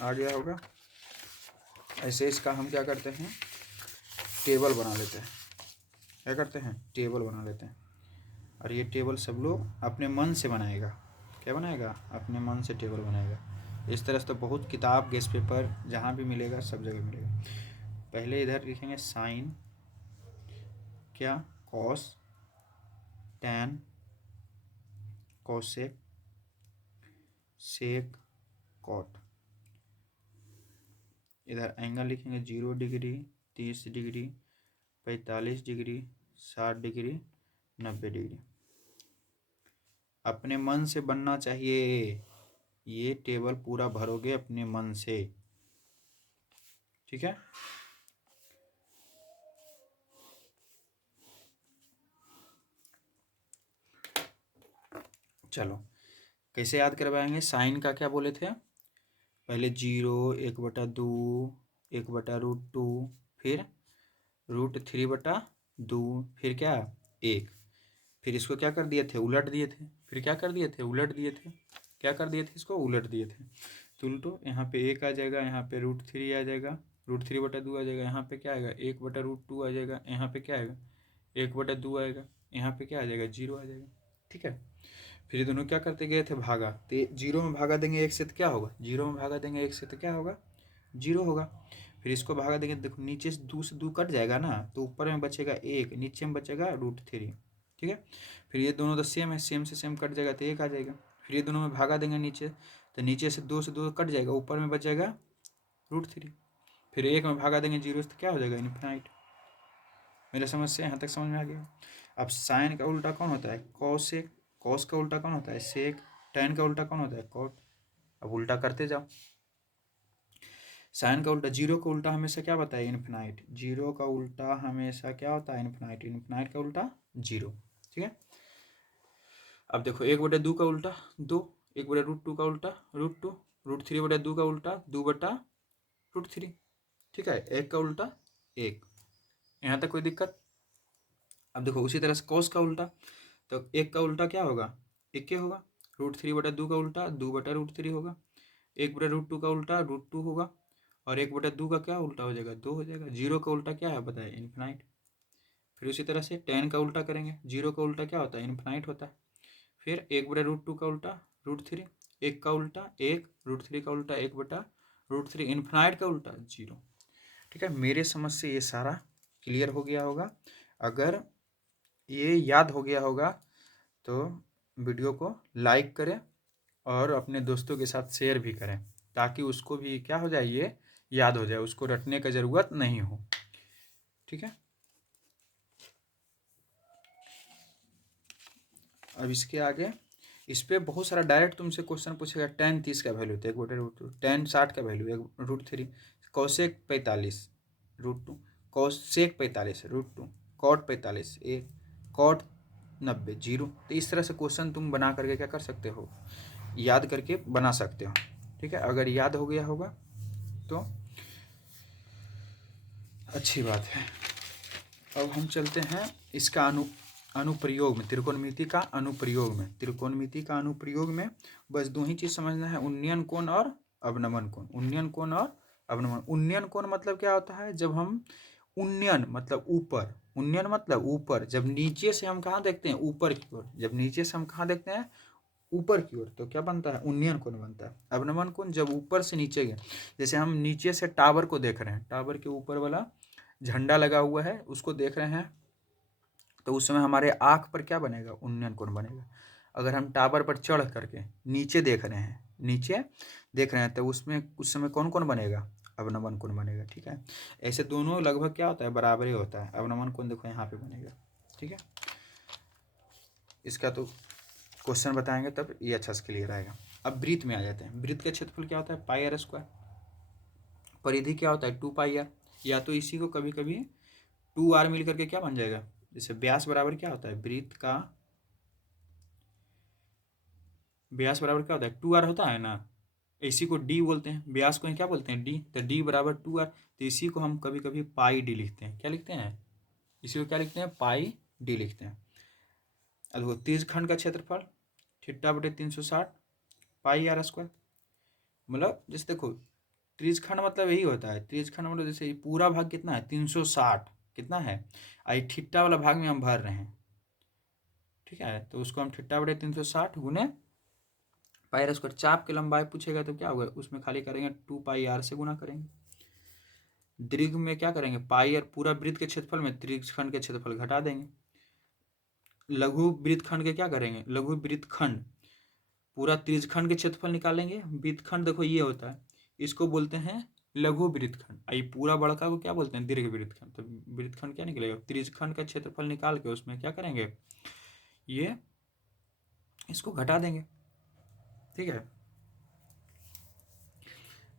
आ गया होगा। ऐसे इसका हम क्या करते हैं, टेबल बना लेते हैं। क्या करते हैं? टेबल बना लेते हैं। और ये टेबल सब लोग अपने मन से बनाएगा। क्या बनाएगा? अपने मन से टेबल बनाएगा। इस तरह से तो बहुत किताब, गेस्ट पेपर जहाँ भी मिलेगा सब जगह मिलेगा। पहले इधर लिखेंगे साइन, क्या, कॉस, टैन, कोसेक, सेक, कॉट। इधर एंगल लिखेंगे 0 degree, 30 degree, 45 degree, 60 degree, 90 degree. अपने मन से बनना चाहिए। ये टेबल पूरा भरोगे अपने मन से। ठीक है। चलो, कैसे याद करवाएंगे? साइन का क्या बोले थे? पहले 0, 1/2, 1/√2, फिर √3/2, फिर क्या, 1। फिर इसको क्या कर दिए थे? उलट दिए थे। फिर क्या कर दिए थे? उलट दिए थे। क्या कर दिए थे? इसको उलट दिए थे। तो उल्टो, यहाँ पे 1 आ जाएगा, यहाँ पे √3 आ जाएगा, √3/2 आ जाएगा, यहाँ पे क्या आएगा? 1/√2 आ जाएगा, यहाँ पे क्या आएगा? 1/2 आएगा, यहाँ पे क्या आ जाएगा? 0 आ जाएगा। ठीक है। फिर ये दोनों क्या करते गए थे? भागा। तो 0 में भागा देंगे 1 से तो क्या होगा? 0 में भागा देंगे 1 से तो क्या होगा? 0 होगा। फिर इसको भागा देंगे, देखो नीचे से 2 कट जाएगा ना, तो ऊपर में बचेगा 1, नीचे में बचेगा √3। ठीक है। फिर ये दोनों तो सेम है, सेम से सेम कट जाएगा तो 1 आ जाएगा। फिर ये दोनों में भागा देंगे नीचे, तो नीचे से 2 कट जाएगा, ऊपर में बचेगा √3। फिर 1 में भागा देंगे 0 से तो क्या हो जाएगा? इन्फिनाइट। मेरे समझ से यहाँ तक समझ में आ गया। अब साइन का उल्टा कौन होता है? कॉसेक। कॉस का उल्टा कौन होता है? सेक। टैन का उल्टा कौन होता है? कॉट। अब उल्टा करते जाओ। साइन का उल्टा, 0 का उल्टा हमेशा क्या बताए? इन्फिनाइट। 0 का उल्टा हमेशा क्या होता है? इन्फिनाइट। इन्फिनाइट का उल्टा 0। ठीक है। अब देखो, 1/2 का उल्टा 2, 1/√2 का उल्टा √2, √3/2 का उल्टा 2/√3। ठीक है। 1 का उल्टा 1। यहाँ तक कोई दिक्कत? अब देखो, उसी तरह से कॉस का उल्टा, तो 1 का उल्टा क्या होगा? 1 क्या होगा? √3/2 का उल्टा 2/√3 होगा। 1/√2 का उल्टा √2 होगा, और 1/2 का क्या उल्टा हो जाएगा? 2 हो जाएगा। 0 का उल्टा क्या है बताए? इन्फिनाइट। फिर उसी तरह से टेन का उल्टा करेंगे। 0 का उल्टा क्या होता है? इन्फिनाइट होता है। फिर 1/√2 का उल्टा √3, 1 का उल्टा 1, √3 का उल्टा 1/√3, इन्फिनाइट का उल्टा 0। ठीक है। मेरे समझ से ये सारा क्लियर हो गया होगा। अगर ये याद हो गया होगा तो वीडियो को लाइक करें और अपने दोस्तों के साथ शेयर भी करें, ताकि उसको भी क्या हो जाए? ये याद हो जाए, उसको रटने का ज़रूरत नहीं हो। ठीक है। अब इसके आगे इस पर बहुत सारा डायरेक्ट तुमसे क्वेश्चन पूछेगा। टैन 30 का वैल्यू होता है 1/√2, टैन 60 का value 1/√3, cosec 45 √2, cosec 45 √2, cot 45 1, cot 90 0। तो इस तरह से क्वेश्चन तुम बना करके क्या कर सकते हो? याद करके बना सकते हो। ठीक है। अगर याद हो गया होगा तो अच्छी बात है। अब हम चलते हैं इसका अनुप्रयोग में, त्रिकोणमिति का अनुप्रयोग में। त्रिकोणमिति का अनुप्रयोग में बस 2 ही चीज़ समझना है, उन्नयन कोण और अवनमन कोण। उन्नयन कोण और अवनमन। उन्नयन कोण मतलब क्या होता है? जब हम उन्नयन मतलब ऊपर, उन्नयन मतलब ऊपर, जब नीचे से हम कहाँ देखते हैं? ऊपर की ओर। जब नीचे से हम कहाँ देखते हैं? ऊपर की ओर, तो क्या बनता है? उन्नयन कोण बनता है। अवनमन कोण जब ऊपर से नीचे गए, जैसे हम नीचे से टावर को देख रहे हैं, टावर के ऊपर वाला झंडा लगा हुआ है उसको देख रहे हैं, तो उस समय हमारे आँख पर क्या बनेगा, उन्नयन कोण बनेगा। अगर हम टावर पर चढ़ करके नीचे देख रहे हैं, नीचे देख रहे हैं, तो उसमें उस समय कौन कौन बनेगा, अवनमन कोण बनेगा। ठीक है, ऐसे दोनों लगभग क्या होता है, बराबर ही होता है। अवनमन कोण देखो यहाँ पे बनेगा। ठीक है, इसका तो क्वेश्चन बताएंगे तब ये अच्छा से क्लियर आएगा। अब वृत्त में आ जाते हैं। वृत्त का क्षेत्रफल क्या होता है, पाई आर स्क्वायर। परिधि क्या होता है, 2 पाई आर। या तो इसी को कभी कभी 2 r मिल करके क्या बन जाएगा, जैसे व्यास बराबर क्या होता है, वृत्त का व्यास बराबर क्या होता है, 2r होता है ना। इसी को डी बोलते हैं, व्यास को क्या बोलते हैं, डी। तो डी बराबर 2r। तो इसी को हम कभी कभी पाई डी लिखते हैं। क्या लिखते हैं, इसी को क्या लिखते हैं, पाई डी लिखते हैं। अब देखो त्रिज्यखंड का क्षेत्रफल θ/360 पाई आर स्क्वायर। मतलब जैसे देखो त्रिज्यखंड मतलब यही होता है, त्रिज्यखंड मतलब जैसे पूरा भाग कितना है, 360 कितना है, आई थीटा वाला भाग में हम भर रहे हैं। ठीक है, तो उसको हम θ/360 गुने पाई आर स्क्वायर। चाप की लंबाई पूछेगा तो क्या होगा, उसमें खाली करेंगे 2 पाई आर से गुना करेंगे। दीर्घ में क्या करेंगे, पाई आर पूरा वृत्त के क्षेत्रफल में त्रिज्यखंड के क्षेत्रफल घटा देंगे। लघु वृत्तखंड के क्या करेंगे, लघु वृत्तखंड पूरा त्रिज्यखंड के क्षेत्रफल निकालेंगे। वृत्तखंड देखो ये होता है, इसको बोलते हैं लघु वृत्तखंड। आई पूरा बड़का को क्या बोलते हैं, दीर्घ वृत्तखंड। तो वृत्तखंड क्या निकलेगा, त्रिज्यखंड का क्षेत्रफल निकाल के उसमें क्या करेंगे, ये इसको घटा देंगे। ठीक है,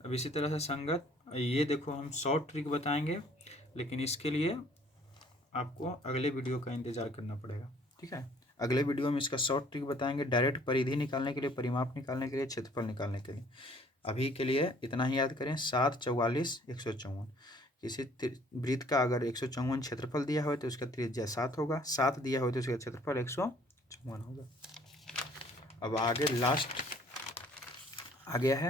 अब इसी तरह से संगत, ये देखो हम शॉर्ट ट्रिक बताएंगे, लेकिन इसके लिए आपको अगले वीडियो का इंतजार करना पड़ेगा। ठीक है, अगले वीडियो में इसका शॉर्ट ट्रिक बताएंगे, डायरेक्ट परिधि निकालने के लिए, परिमाप निकालने के लिए, क्षेत्रफल निकालने के लिए। अभी के लिए इतना ही याद करें, 7, 44, 154। किसी वृत्त का अगर 154 क्षेत्रफल दिया हो तो उसका त्रिज्या 7 होगा, 7 दिया हो तो उसका क्षेत्रफल 154 होगा। अब आगे लास्ट आ गया है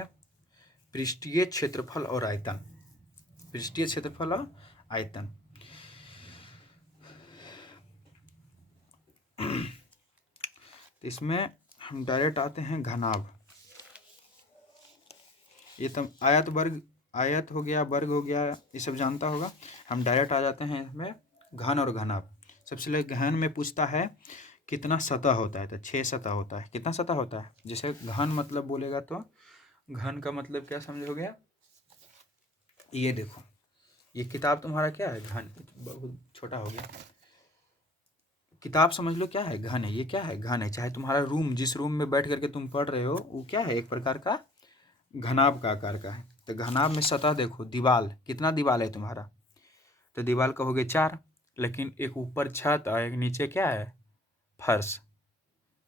पृष्ठीय क्षेत्रफल और आयतन। पृष्ठीय क्षेत्रफल और आयतन, तो इसमें हम डायरेक्ट आते हैं घनाभ। ये तो आयत वर्ग, आयत हो गया, वर्ग हो गया, ये सब जानता होगा। हम डायरेक्ट आ जाते हैं इसमें घन और घनाभ। सबसे पहले घन में पूछता है कितना सतह होता है, तो 6 सतह होता है। कितना सतह होता है, जैसे घन मतलब बोलेगा तो घन का मतलब क्या समझोगे, ये देखो ये किताब तुम्हारा क्या है, घन, बहुत छोटा हो गया, किताब समझ लो क्या है, घन है। ये क्या है, घन है। चाहे तुम्हारा रूम, जिस रूम में बैठ करके तुम पढ़ रहे हो, वो क्या है, एक प्रकार का घनाभ का आकार का है। तो घनाभ में सतह देखो, दीवाल, कितना दीवाल है तुम्हारा, तो दीवाल का हो गया 4, लेकिन एक ऊपर छत और एक नीचे क्या है, फर्श।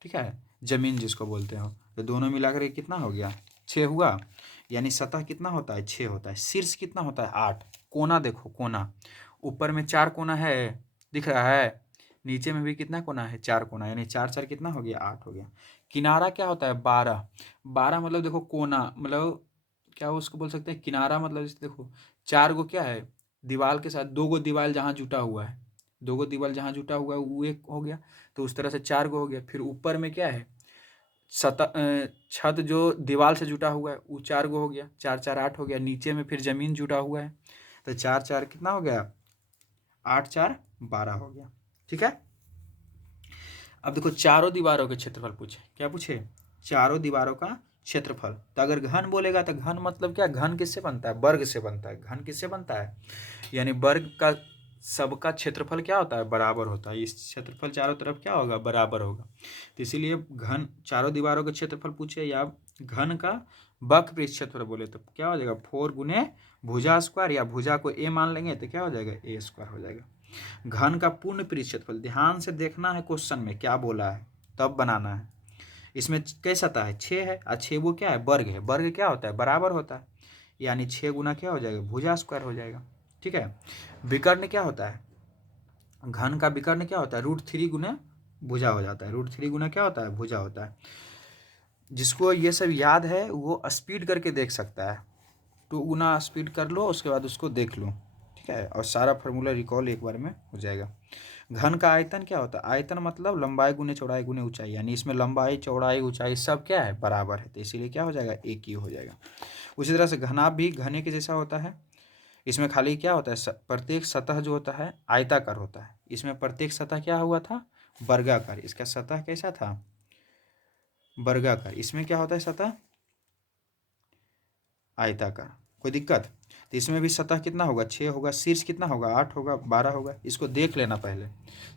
ठीक है, जमीन जिसको बोलते हो, तो दोनों मिलाकर के कितना हो गया, 6 हुआ। यानी सतह कितना होता है, 6 होता है। शीर्ष कितना होता है, 8। कोना देखो, कोना ऊपर में 4 कोना है, दिख रहा है, नीचे में भी कितना कोना है, 4 कोना, यानी 4 4 कितना हो गया, 8 हो गया। किनारा क्या होता है, 12। 12 मतलब देखो कोना, मतलब क्या उसको बोल सकते हैं, किनारा मतलब जैसे देखो 4 गो क्या है, दीवार के साथ 2 गो दीवार जहाँ जुटा हुआ है, 2 गो दीवार जहाँ जुटा हुआ है वो एक हो गया। तो उस तरह से 4 गो हो गया। फिर ऊपर में क्या है, छत जो दीवार से जुटा हुआ है वो 4 गो हो गया, 4 4 8 हो गया। नीचे में फिर जमीन जुटा हुआ है, तो 4 4 कितना हो गया, 8 4 12 हो गया। ठीक है, अब देखो चारों दीवारों के क्षेत्रफल पूछे, क्या पूछे, चारों दीवारों का क्षेत्रफल। तो अगर घन बोलेगा तो घन मतलब क्या, घन किससे बनता है, वर्ग से बनता है। घन किससे बनता है, यानी वर्ग का सबका क्षेत्रफल क्या होता है, बराबर होता है। इस क्षेत्रफल चारों तरफ क्या होगा, बराबर होगा। तो इसीलिए घन चारों दीवारों के क्षेत्रफल पूछे, या घन का वक्र क्षेत्रफल बोले तो क्या हो जाएगा, 4 गुने भुजा स्क्वायर, या भुजा को ए मान लेंगे तो क्या हो जाएगा, ए स्क्वायर हो जाएगा। घन का पूर्ण क्षेत्रफल, ध्यान से देखना है क्वेश्चन में क्या बोला है, तब बनाना है। इसमें कैसा सतह है, 6 है, और 6 वो क्या है, वर्ग है। वर्ग क्या होता है, बराबर होता है, यानी 6 गुना क्या हो जाएगा, भुजा स्क्वायर हो जाएगा। ठीक है, विकर्ण क्या होता है, घन का विकर्ण क्या होता है, √3 गुना भुजा हो जाता है। √3 गुना क्या होता है, भुजा होता है। जिसको ये सब याद है वो स्पीड करके देख सकता है, 2 गुना स्पीड कर लो, उसके बाद उसको देख लो। ठीक है, और सारा फार्मूला रिकॉल एक बार में हो जाएगा। घन का आयतन क्या होता है, आयतन मतलब लंबाई गुने चौड़ाई गुने ऊंचाई, यानी इसमें लंबाई चौड़ाई ऊंचाई सब क्या है, बराबर है, तो इसीलिए क्या हो जाएगा, एक ही हो जाएगा। उसी तरह से घनाभ भी घने के जैसा होता है, इसमें खाली क्या होता है, प्रत्येक सतह जो होता है आयताकार होता है, इसमें प्रत्येक सतह क्या हुआ था, वर्गाकार। इसका सतह कैसा था, वर्गाकार। इसमें क्या होता है, सतह आयताकार। कोई दिक्कत? तो इसमें भी सतह कितना होगा, 6 होगा, शीर्ष कितना होगा, 8 होगा, 12 होगा। इसको देख लेना पहले।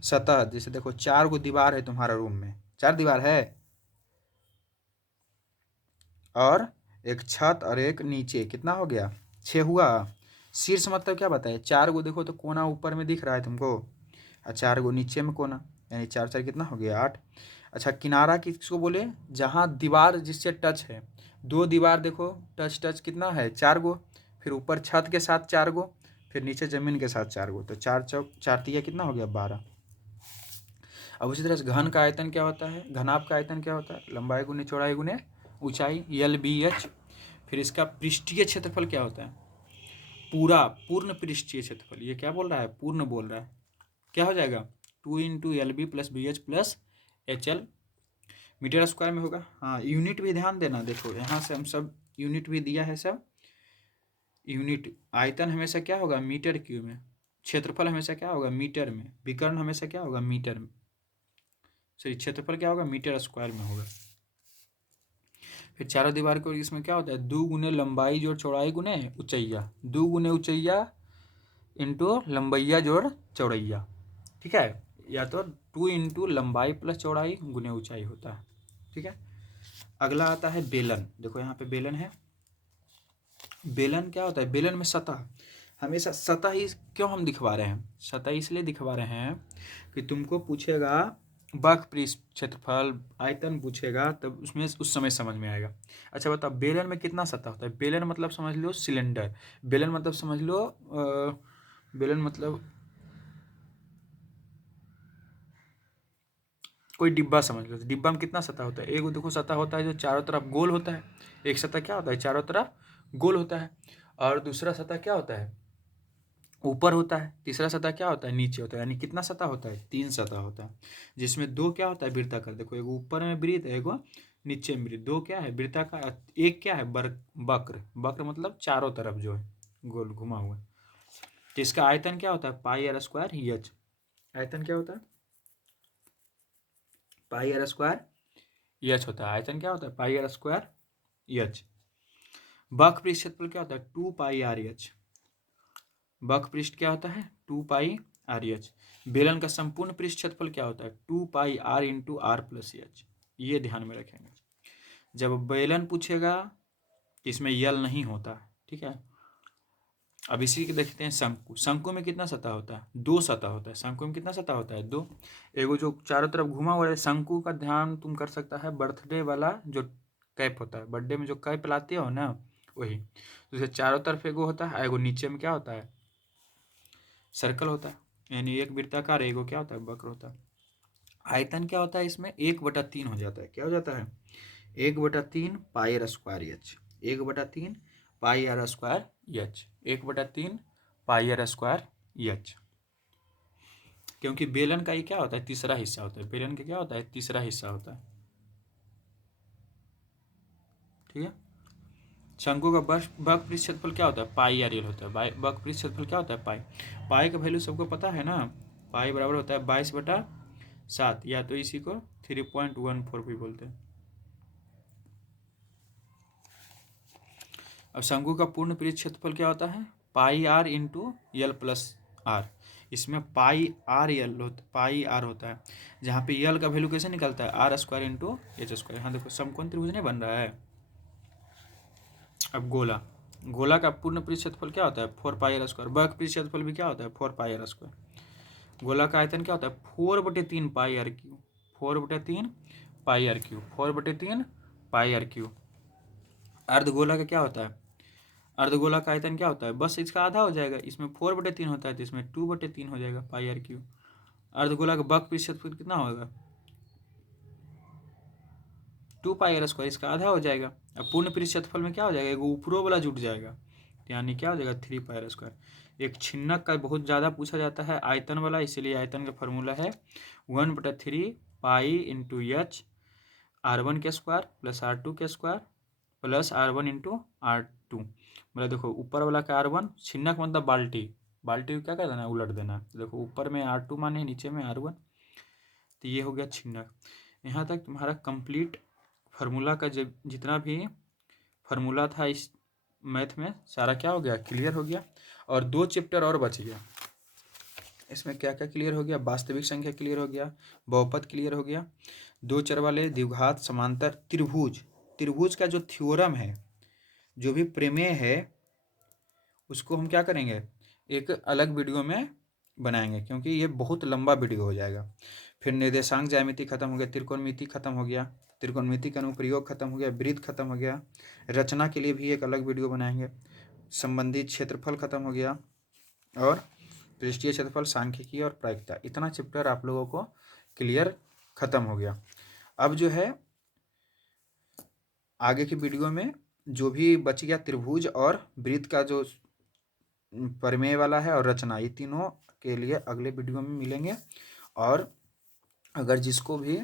सतह जैसे देखो 4 गो दीवार है तुम्हारा रूम में, 4 दीवार है, और एक छत और एक नीचे, कितना हो गया, 6 हुआ। शीर्ष मतलब क्या बताए, 4 गो देखो तो कोना ऊपर में दिख रहा है तुमको, और 4 गो नीचे में कोना, यानी 4 4 कितना हो गया, 8। अच्छा, किनारा किसको बोले, जहाँ दीवार जिससे टच है, 2 दीवार देखो टच टच कितना है, 4 गो, फिर ऊपर छत के साथ 4 गो, फिर नीचे जमीन के साथ 4 गो, तो 4 चौक 4 तिया कितना हो गया, 12। अब उसी तरह से घन का आयतन क्या होता है, घनाभ का आयतन क्या होता है, लंबाई गुने चौड़ाई गुने ऊंचाई, LBH। फिर इसका पृष्ठीय क्षेत्रफल क्या होता है, पूर्ण पृष्ठीय क्षेत्रफल। ये क्या बोल रहा है, पूर्ण बोल रहा है, क्या हो जाएगा, 2 × LB + BH + HL metre square में होगा। हाँ, यूनिट भी ध्यान देना, देखो यहाँ से हम सब यूनिट भी दिया है, सब यूनिट। आयतन हमेशा क्या होगा, मीटर क्यूब में, क्षेत्रफल हमेशा क्या होगा, मीटर में, विकर्ण हमेशा क्या होगा, मीटर में, सॉरी क्षेत्रफल क्या होगा, मीटर स्क्वायर में होगा। फिर चारों दीवार को इसमें क्या होता है, 2 गुने लंबाई जोड़ चौड़ाई गुने ऊंचैया, 2 गुने ऊंचैया इंटू लंबैया जोड़ चौड़ैया, ठीक है, या तो 2 × लंबाई + चौड़ाई गुने ऊंचाई होता है, ठीक है। अगला आता है बेलन। देखो यहाँ पे बेलन है। बेलन क्या होता है, बेलन में सतह, हमेशा सतह ही क्यों हम दिखवा रहे हैं, सतह इसलिए दिखवा रहे हैं कि तुमको पूछेगा वक्र पृष्ठ क्षेत्रफल आयतन पूछेगा, तब उसमें उस समय समझ में आएगा। अच्छा बताओ, बेलन में कितना सतह होता है, बेलन मतलब समझ लो सिलेंडर, बेलन मतलब समझ लो बेलन मतलब कोई डिब्बा समझ लो। डिब्बा में कितना सतह होता है, एक देखो सतह होता है जो चारों तरफ गोल होता है, एक सतह क्या होता है, चारों तरफ गोल होता है, और दूसरा सतह क्या होता है, ऊपर होता है, तीसरा सतह क्या होता है, नीचे होता है। यानी कितना सतह होता है, 3 सतह होता है, जिसमें 2 क्या होता है, वृत्ताकार। देखो एक ऊपर में वृत्त है, एक नीचे में वृत्त, 2 क्या है, वृत्ताकार, एक क्या है, वक्र। वक्र मतलब चारों तरफ जो है गोल घुमा हुआ। तो इसका आयतन क्या होता है, πr² H। आयतन क्या होता है, πr² H होता है। आयतन क्या होता है, πr² H। वक्र पृष्ठ क्षेत्रफल क्या होता है, 2πrh। वक्र पृष्ठ क्या होता है, 2πrh। बेलन का संपूर्ण पृष्ठ क्षेत्रफल क्या होता है, 2πr × r+h। ये ध्यान में रखेंगे। जब बेलन पूछेगा इसमें यल नहीं होता, ठीक है। अब इसी के देखते हैं शंकु। शंकु में कितना सतह होता है, 2 सतह होता है। शंकु में कितना सतह होता है, 2। एगो जो चारों तरफ घुमा हुआ है, शंकु का ध्यान तुम कर सकता है, बर्थडे वाला जो कैप होता है, बर्थडे में जो कैप लाते हो ना, वही। जैसे चारों तरफ एगो होता है, एगो नीचे में क्या होता है, सर्कल होता है, यानी एक वृत्ताकार, एगो क्या होता है, वक्र होता है। आयतन क्या होता है इसमें, 1/3 हो जाता है। क्या हो जाता है, 1/3 πr²h, 1/3 πr²h, 1/3 πr²h। क्योंकि बेलन का ये क्या होता है, तीसरा हिस्सा होता है। बेलन का क्या होता है, तीसरा हिस्सा होता है, ठीक है। शंकु का वक्र पृष्ठ क्षेत्रफल क्या होता है, πrl होता है। वक्र पृष्ठ क्षेत्रफल क्या होता है, पाई। पाई का वैल्यू सबको पता है ना, पाई बराबर होता है 22/7, या तो इसी को 3.14 भी बोलते हैं। अब शंकु का पूर्ण पृष्ठ क्षेत्रफल क्या होता है, πr × l+r। इसमें πr होता है, जहाँ पे यल का वैल्यू कैसे निकलता है, r² × h²। यहाँ देखो समकोण त्रिभुज नहीं बन रहा है। अब गोला का पूर्ण पृष्ठ क्षेत्रफल क्या होता है, 4πr²। वक्र पृष्ठ क्षेत्रफल भी क्या होता है, 4πr²। गोला का आयतन क्या होता है, 4/3 πr³, 4/3 πr³, 4/3 πr³। अर्धगोला का क्या होता है, अर्धगोला का आयतन क्या होता है, बस इसका आधा हो जाएगा। इसमें 4/3 होता है तो इसमें 2/3 हो जाएगा, πr³। अर्धगोला का वक्र पृष्ठ क्षेत्रफल कितना होगा, 2πr², इसका आधा हो जाएगा। अब पूर्ण पृष्ठ क्षेत्रफल में क्या हो जाएगा, एगो ऊपरों वाला जुट जाएगा, यानी क्या हो जाएगा, 3πr²। एक छिन्नक का बहुत ज़्यादा पूछा जाता है आयतन वाला, इसीलिए आयतन का फॉर्मूला है 1/3 π × h r1² + r2² + r1 × r2 R2। मतलब देखो ऊपर वाला का R1, छिन्नक मतलब बाल्टी, बाल्टी को क्या कर देना है, उलट देना है। देखो ऊपर में R2 माने, नीचे में R1, तो ये हो गया छिन्नक। यहाँ तक तुम्हारा कंप्लीट फार्मूला का जितना भी फार्मूला था इस मैथ में सारा क्या हो गया, क्लियर हो गया। और 2 चैप्टर और बच गया। इसमें क्या क्या क्लियर हो गया, वास्तविक संख्या क्लियर हो गया, बहुपद क्लियर हो गया, 2 चर वाले, द्विघात, समांतर, त्रिभुज। त्रिभुज का जो थ्योरम है, जो भी प्रमेय है, उसको हम क्या करेंगे, एक अलग वीडियो में बनाएंगे, क्योंकि ये बहुत लंबा वीडियो हो जाएगा। फिर निर्देशांक ज्यामिति खत्म हो गया, त्रिकोणमिति खत्म हो गया, त्रिकोणमिति का अनुप्रयोग खत्म हो गया, वृत्त खत्म हो गया, रचना के लिए भी एक अलग वीडियो बनाएंगे, संबंधित क्षेत्रफल खत्म हो गया, और पृष्ठीय क्षेत्रफल, सांख्यिकी और प्रायिकता। इतना चैप्टर आप लोगों को क्लियर खत्म हो गया। अब जो है आगे की वीडियो में जो भी बच गया, त्रिभुज और वृत्त का जो प्रमेय वाला है और रचना, ये तीनों के लिए अगले वीडियो में मिलेंगे। और अगर जिसको भी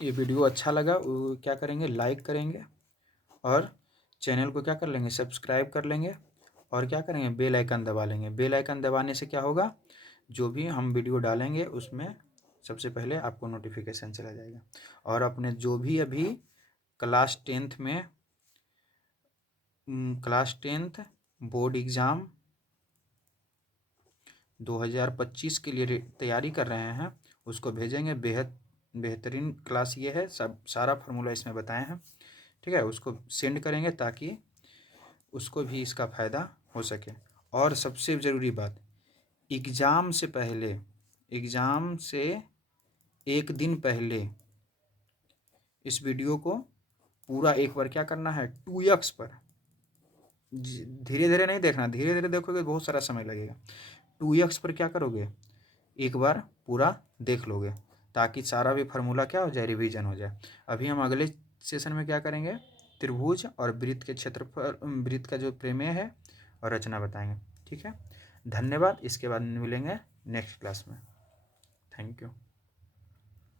ये वीडियो अच्छा लगा वो क्या करेंगे, लाइक करेंगे, और चैनल को क्या कर लेंगे, सब्सक्राइब कर लेंगे, और क्या करेंगे, बेल आइकन दबा लेंगे। बेल आइकन दबाने से क्या होगा, जो भी हम वीडियो डालेंगे उसमें सबसे पहले आपको नोटिफिकेशन चला जाएगा। और अपने जो भी अभी क्लास 10th बोर्ड एग्ज़ाम 2025 के लिए तैयारी कर रहे हैं, उसको भेजेंगे। बेहतरीन क्लास ये है, सब सारा फार्मूला इसमें बताए हैं, ठीक है। उसको सेंड करेंगे ताकि उसको भी इसका फ़ायदा हो सके। और सबसे ज़रूरी बात, एग्ज़ाम से 1 दिन पहले इस वीडियो को पूरा एक बार क्या करना है, 2x पर, धीरे धीरे नहीं देखना, धीरे धीरे देखोगे बहुत सारा समय लगेगा। 2x पर क्या करोगे, एक बार पूरा देख लोगे, ताकि सारा भी फार्मूला क्या हो जाए, रिवीजन हो जाए। अभी हम अगले सेशन में क्या करेंगे, त्रिभुज और वृत्त के क्षेत्रफल, वृत्त का जो प्रमेय है और रचना बताएंगे, ठीक है। धन्यवाद। इसके बाद मिलेंगे नेक्स्ट क्लास में। Thank you.